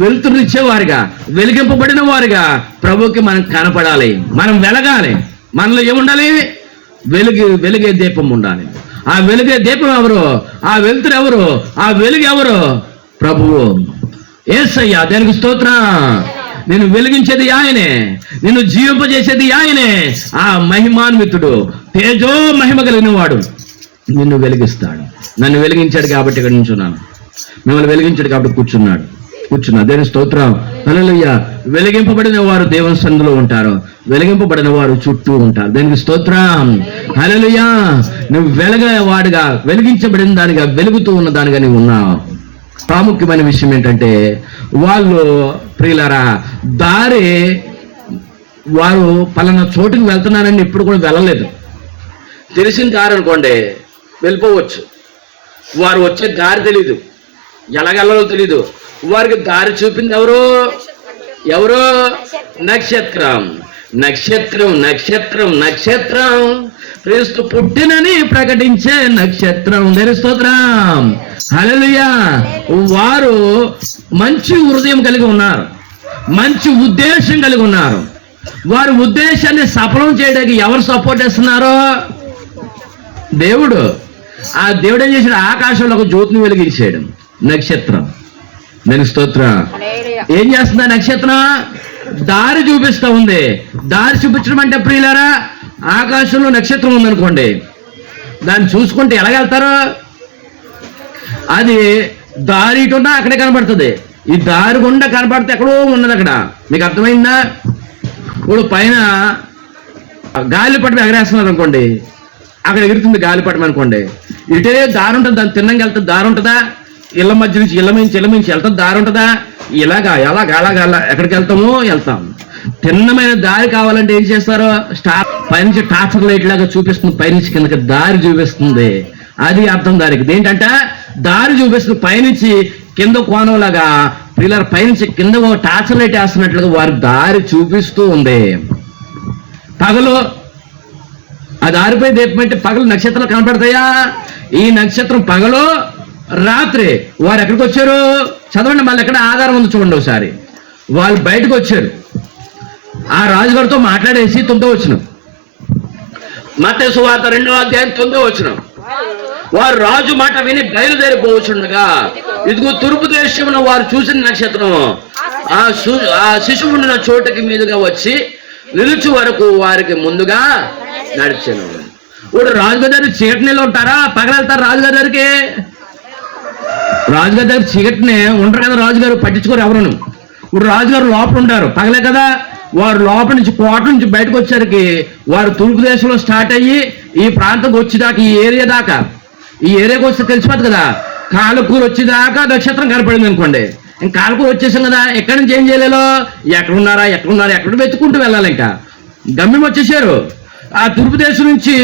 వెలుతురునిచ్చేవారుగా, వెలిగింపబడిన వారుగా ప్రభువుకి మనం కనపడాలి, మనం వెలగాలి. మనలో ఏముండాలి? వెలిగే దీపం ఉండాలి. ఆ వెలిగే దీపం ఎవరు? ఆ వెలుతురు ఎవరు? ఆ వెలుగు ఎవరు? ప్రభువు. యేసయ్య. దానికి స్తోత్రం. నేను వెలిగించేది ఆయనే, నిన్ను జీవింపజేసేది ఆయనే. ఆ మహిమాన్వితుడు, తేజో మహిమ కలిగిన వాడు నిన్ను వెలిగిస్తాడు. నన్ను వెలిగించాడు కాబట్టి ఇక్కడ నుంచున్నాను, మిమ్మల్ని వెలిగించాడు కాబట్టి కూర్చున్నా. దేని స్తోత్రం. హల్లెలూయా. వెలిగింపబడిన వారు దేవుని సన్నిధిలో ఉంటారు, వెలిగింపబడిన వారు చుట్టూ ఉంటారు. దేనికి స్తోత్రం. హల్లెలూయా. నువ్వు వెలగవాడుగా, వెలిగించబడిన దానిగా, వెలుగుతూ ఉన్న దానిగా నీవు ఉన్నావు. ప్రాముఖ్యమైన విషయం ఏంటంటే, వాళ్ళు ప్రియులారా వారు పలానా చోటుకి వెళ్తున్నారని ఎప్పుడు కూడా వెళ్ళలేదు. తెలిసిన దారి అనుకోండి వెళ్ళిపోవచ్చు. వారు వచ్చే దారి తెలీదు, ఎలాగెళ్ళలో తెలీదు. వారికి దారి చూపింది ఎవరు? నక్షత్రం. క్రీస్తు పుట్టినని ప్రకటించే నక్షత్రం. దేని స్తోత్రం. హల్లెలూయా. వారు మంచి హృదయం కలిగి ఉన్నారు, మంచి ఉద్దేశం కలిగి ఉన్నారు. వారి ఉద్దేశాన్ని సఫలం చేయడానికి ఎవరు సపోర్ట్ చేస్తున్నారో? దేవుడు. ఆ దేవుడు ఏం చేశాడు? ఆకాశంలో ఒక జ్యోతిని వెలిగించాడు, నక్షత్రం. నేను స్తోత్రం. ఏం చేస్తుందా నక్షత్రం? దారి చూపిస్తా ఉంది. దారి చూపించడం అంటే ప్రియులారా, ఆకాశంలో నక్షత్రం ఉందనుకోండి, దాన్ని చూసుకుంటే ఎలాగెళ్తారు? అది దారి ఇటున్నా అక్కడే కనబడుతుంది. ఈ దారి గుండా కనబడితే ఎక్కడో ఉన్నది అక్కడ. మీకు అర్థమైందా? ఇప్పుడు పైన గాలిపటం ఎగరేస్తున్నారు అనుకోండి, అక్కడ ఎగురుతుంది గాలిపటం అనుకోండి. ఇటే దారి ఉంటుంది, దాన్ని తిన్నంగా వెళ్తుంది. దారి ఉంటుందా? ఇళ్ళ మధ్య నుంచి ఇళ్ళ మించి వెళ్తుంది. దారి ఉంటుందా? ఇలాగా ఎక్కడికి వెళ్తాం. తిన్నమైన దారి కావాలంటే ఏం చేస్తారు? పైనుంచి టార్చర్ లైట్ లాగా చూపిస్తుంది, పైనుంచి కిందకి దారి చూపిస్తుంది. అది అర్థం దానికి. ఏంటంటే దారి చూపిస్తుంది, పైనుంచి కింద కోణంలాగా. పిల్లలు పైనుంచి కింద టార్చర్ లైట్ వేస్తున్నట్లుగా వారి దారి చూపిస్తూ ఉంది. పగలు ఆ దారిపై దీపమంటే పగలు నక్షత్రాలు కనపడతాయా? ఈ నక్షత్రం పగలు, రాత్రి. వారు ఎక్కడికి వచ్చారు? చదవండి, మళ్ళీ ఎక్కడ ఆధారం ఉంది చూడండి ఒకసారి. వాళ్ళు బయటకు వచ్చారు, ఆ రాజుగారితో మాట్లాడేసి 9వ వచనం, మత్తయి సువార్త 2వ అధ్యాయం 9వ వచనం. వారు రాజు మాట విని బయలుదేరిపోవచ్చుండగా ఇదిగో తూర్పు దేశమున వారు చూసిన నక్షత్రం ఆ శిశువు ఉన్న చోటుకి మీదుగా వచ్చి నిలుచు వరకు వారికి ముందుగా నడిచాను. ఇప్పుడు రాజుగారి దగ్గర చీకటిలో ఉంటారా? పగలెళ్తారు రాజుగారి దగ్గరికి? రాజుగారి దగ్గర చీకటినే ఉంటారు కదా, రాజుగారు పట్టించుకోరు ఎవరును. ఇప్పుడు రాజుగారు లోపల ఉంటారు, పగలే కదా. వారు లోపల నుంచి, కోట నుంచి బయటకు వచ్చేసరికి వారు తూర్పు దేశంలో స్టార్ట్ అయ్యి ఈ ప్రాంతంకి వచ్చేదాకా, ఈ ఏరియాకి వస్తే తెలిసిపోతుంది కదా. కాలకూరు వచ్చేదాకా నక్షత్రం కనపడింది అనుకోండి. ఇంకా కాలకూరు వచ్చేసాం కదా, ఎక్కడి నుంచి ఏం చేయలేలో, ఎక్కడున్నారా ఎక్కడ వెతుక్కుంటూ వెళ్ళాలి. ఇంకా గమ్యం వచ్చేసారు. ఆ తూర్పు దేశం నుంచి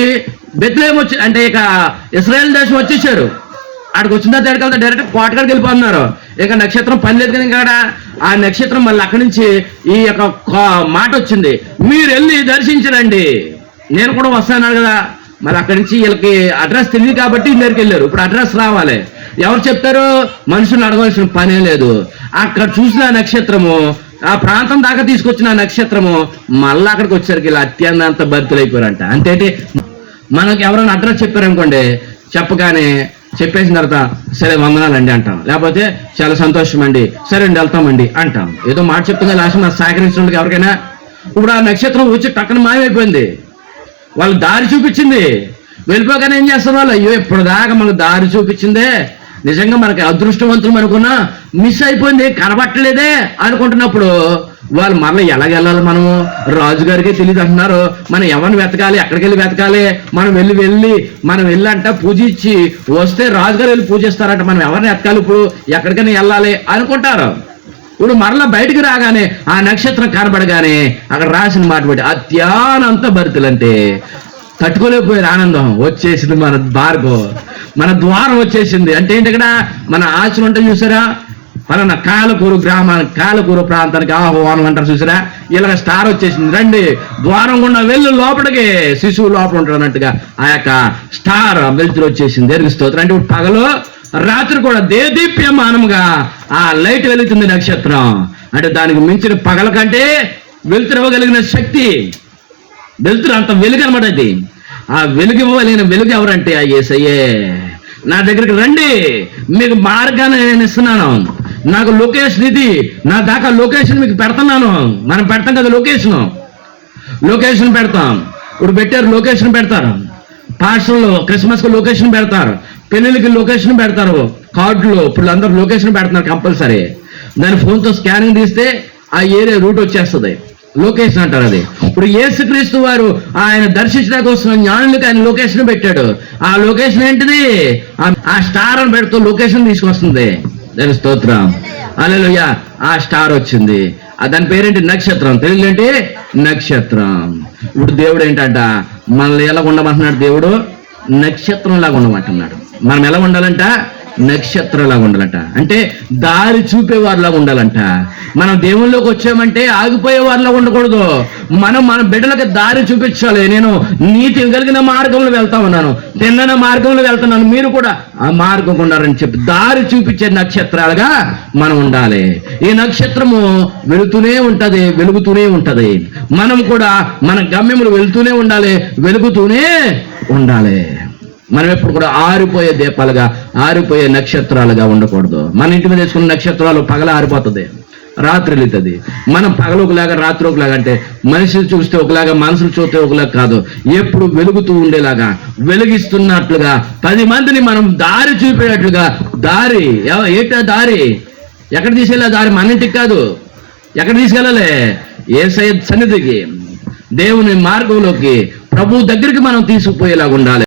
బెత్లెహేము వచ్చి, అంటే ఇక ఇశ్రాయేల్ దేశం వచ్చేసారు. అక్కడికి వచ్చిన తర్వాత డైరెక్ట్ కోటకాడికి వెళ్ళిపోతున్నారు. ఇక నక్షత్రం పని లేదు కదా. ఇంకా ఆ నక్షత్రం మళ్ళీ అక్కడి నుంచి ఈ యొక్క మాట వచ్చింది, మీరు వెళ్ళి దర్శించరండి, నేను కూడా వస్తాను కదా. మరి అక్కడి నుంచి వీళ్ళకి అడ్రస్ తెలియదు కాబట్టి దగ్గరికి వెళ్ళారు. ఇప్పుడు అడ్రస్ రావాలి, ఎవరు చెప్తారు? మనుషులు అడగవలసిన పనే లేదు. అక్కడ చూసిన నక్షత్రము, ఆ ప్రాంతం దాకా తీసుకొచ్చిన నక్షత్రము మళ్ళీ అక్కడికి వచ్చేసరికి ఇలా అత్యంత భర్తలు అయిపోయారంట. అంతేంటి, మనకి ఎవరైనా అడ్రస్ చెప్పారనుకోండి, చెప్పగానే చెప్పేసిన తర్వాత సరే వందనాలండి అంటాం, లేకపోతే చాలా సంతోషం అండి, సరే అండి వెళ్తామండి అంటాం. ఏదో మాట చెప్తుందా లాస్ట్ నాకు సహకరించినందుకు ఎవరికైనా. ఇప్పుడు ఆ నక్షత్రం వచ్చి టక్కన మాయమైపోయింది, వాళ్ళు దారి చూపించింది. వెళ్ళిపోగానే ఏం చేస్తారు వాళ్ళు? అయ్యో ఇప్పుడు దాకా మనకు దారి చూపించిందే, నిజంగా మనకి అదృష్టవంతులు అనుకున్నా మిస్ అయిపోయింది, కనబట్టలేదే అనుకుంటున్నప్పుడు వాళ్ళు మరలా ఎలాగెళ్ళాలి? మనము రాజుగారికే తెలియదు అంటున్నారు. మనం ఎవరిని వెతకాలి? ఎక్కడికి వెళ్ళి వెతకాలి? మనం వెళ్ళి అంట పూజించి వస్తే రాజుగారు వెళ్ళి పూజిస్తారంట. మనం ఎవరిని వెతకాలి? ఇప్పుడు ఎక్కడికైనా వెళ్ళాలి అనుకుంటారు. ఇప్పుడు మరలా బయటికి రాగానే ఆ నక్షత్రం కనబడగానే అక్కడ రాసిన మాట బట్టి అత్యానంత భరితులంటే తట్టుకోలేకపోయారు. ఆనందం వచ్చేసింది, మన భార్గవ, మన ద్వారం వచ్చేసింది. అంటే ఏంటి? ఇక్కడ మన ఆశలు ఉంటాయి చూసారా, పలానా కాలకూరు గ్రామానికి, కాలకూరు ప్రాంతానికి ఆహ్వానం అంటారు చూసారా, ఇలాగ స్టార్ వచ్చేసింది, రండి ద్వారం గుండా వెళ్ళు లోపలికి, శిశువు లోపల ఉంటాడు అన్నట్టుగా ఆ యొక్క స్టార్ వెలుతురు వచ్చేసింది. దేవునికి స్తోత్రం. అంటే ఇప్పుడు పగలు రాత్రి కూడా దేదీప్యమానముగా ఆ లైట్ వెలుగుతుంది నక్షత్రం. అంటే దానికి మించిన పగల కంటే వెలుతురు ఇవ్వగలిగిన శక్తి, వెలుతురు అంత వెలుగు అనమాట. అది ఆ వెలుగు ఇవ్వగలిగిన వెలుగు ఎవరంటే ఆ యేసయ్యే. నా దగ్గరికి రండి, మీకు మార్గాన్ని నేను ఇస్తున్నాను, నాకు లొకేషన్ ఇది, నా దాకా లొకేషన్ మీకు పెడుతున్నాను. మనం పెడతాం కదా లొకేషన్ పెడతాం. ఇప్పుడు పెట్టారు, లొకేషన్ పెడతారు. పాస్టర్లు క్రిస్మస్కి లొకేషన్ పెడతారు, పెళ్ళిళ్ళకి లొకేషన్ పెడతారు, కార్డులు ఇప్పుడు అందరూ లొకేషన్ పెడుతున్నారు కంపల్సరీ. దాని ఫోన్తో స్కానింగ్ తీస్తే ఆ ఏరియా రూట్ వచ్చేస్తుంది, లొకేషన్ అంటారు అది. ఇప్పుడు యేసుక్రీస్తు వారు ఆయన దర్శించడానికి వస్తున్న జ్ఞానులకు ఆయన లొకేషన్ పెట్టాడు. ఆ లొకేషన్ ఏంటిది? ఆ స్టార్ అని పెడుతూ లొకేషన్ తీసుకొస్తుంది. దాని స్తోత్రం. హల్లెలూయా. ఆ స్టార్ వచ్చింది, దాని పేరేంటి? నక్షత్రం. తెలియలేంటి? నక్షత్రం. ఇప్పుడు దేవుడు ఏంటంట, మనల్ని ఎలా ఉండమంటున్నాడు? దేవుడు నక్షత్రంలాగా ఉండమంటున్నాడు. మనం ఎలా ఉండాలంట? నక్షత్రంలాగా ఉండాలంట. అంటే దారి చూపేవారిలాగా ఉండాలంట. మనం దేవుళ్ళలోకి వచ్చామంటే ఆగిపోయే వారిలా ఉండకూడదు. మనం మన బిడ్డలకు దారి చూపించాలి. నేను నీతి కలిగిన మార్గంలో వెళ్తా ఉన్నాను, తిన్నన మార్గంలో వెళ్తున్నాను, మీరు కూడా ఆ మార్గం ఉండాలని చెప్పి దారి చూపించే నక్షత్రాలుగా మనం ఉండాలి. ఈ నక్షత్రము వెళుతూనే ఉంటది, వెలుగుతూనే ఉంటది. మనం కూడా మన గమ్యములు వెళుతూనే ఉండాలి, వెలుగుతూనే ఉండాలి. మనం ఎప్పుడు కూడా ఆరిపోయే దీపాలుగా, ఆరిపోయే నక్షత్రాలుగా ఉండకూడదు. మన ఇంటి మీద వేసుకున్న నక్షత్రాలు పగల ఆరిపోతుంది, రాత్రి వెళుతుంది. మనం పగలు ఒకలాగా, రాత్రి ఒకలాగా. అంటే మనిషిని చూస్తే ఒకలాగా, మనసులు చూస్తే ఒకలాగా కాదు, ఎప్పుడు వెలుగుతూ ఉండేలాగా, వెలిగిస్తున్నట్లుగా, 10 మందిని మనం దారి చూపేటట్లుగా. దారి ఏంటో దారి ఎక్కడ తీసుకెళ్ళా? దారి మన ఇంటికి కాదు, ఎక్కడ తీసుకెళ్ళాలి? యేసయ్య సన్నిధికి, దేవుని మార్గంలోకి, ప్రభు దగ్గరికి మనం తీసుకుపోయేలాగా ఉండాలి.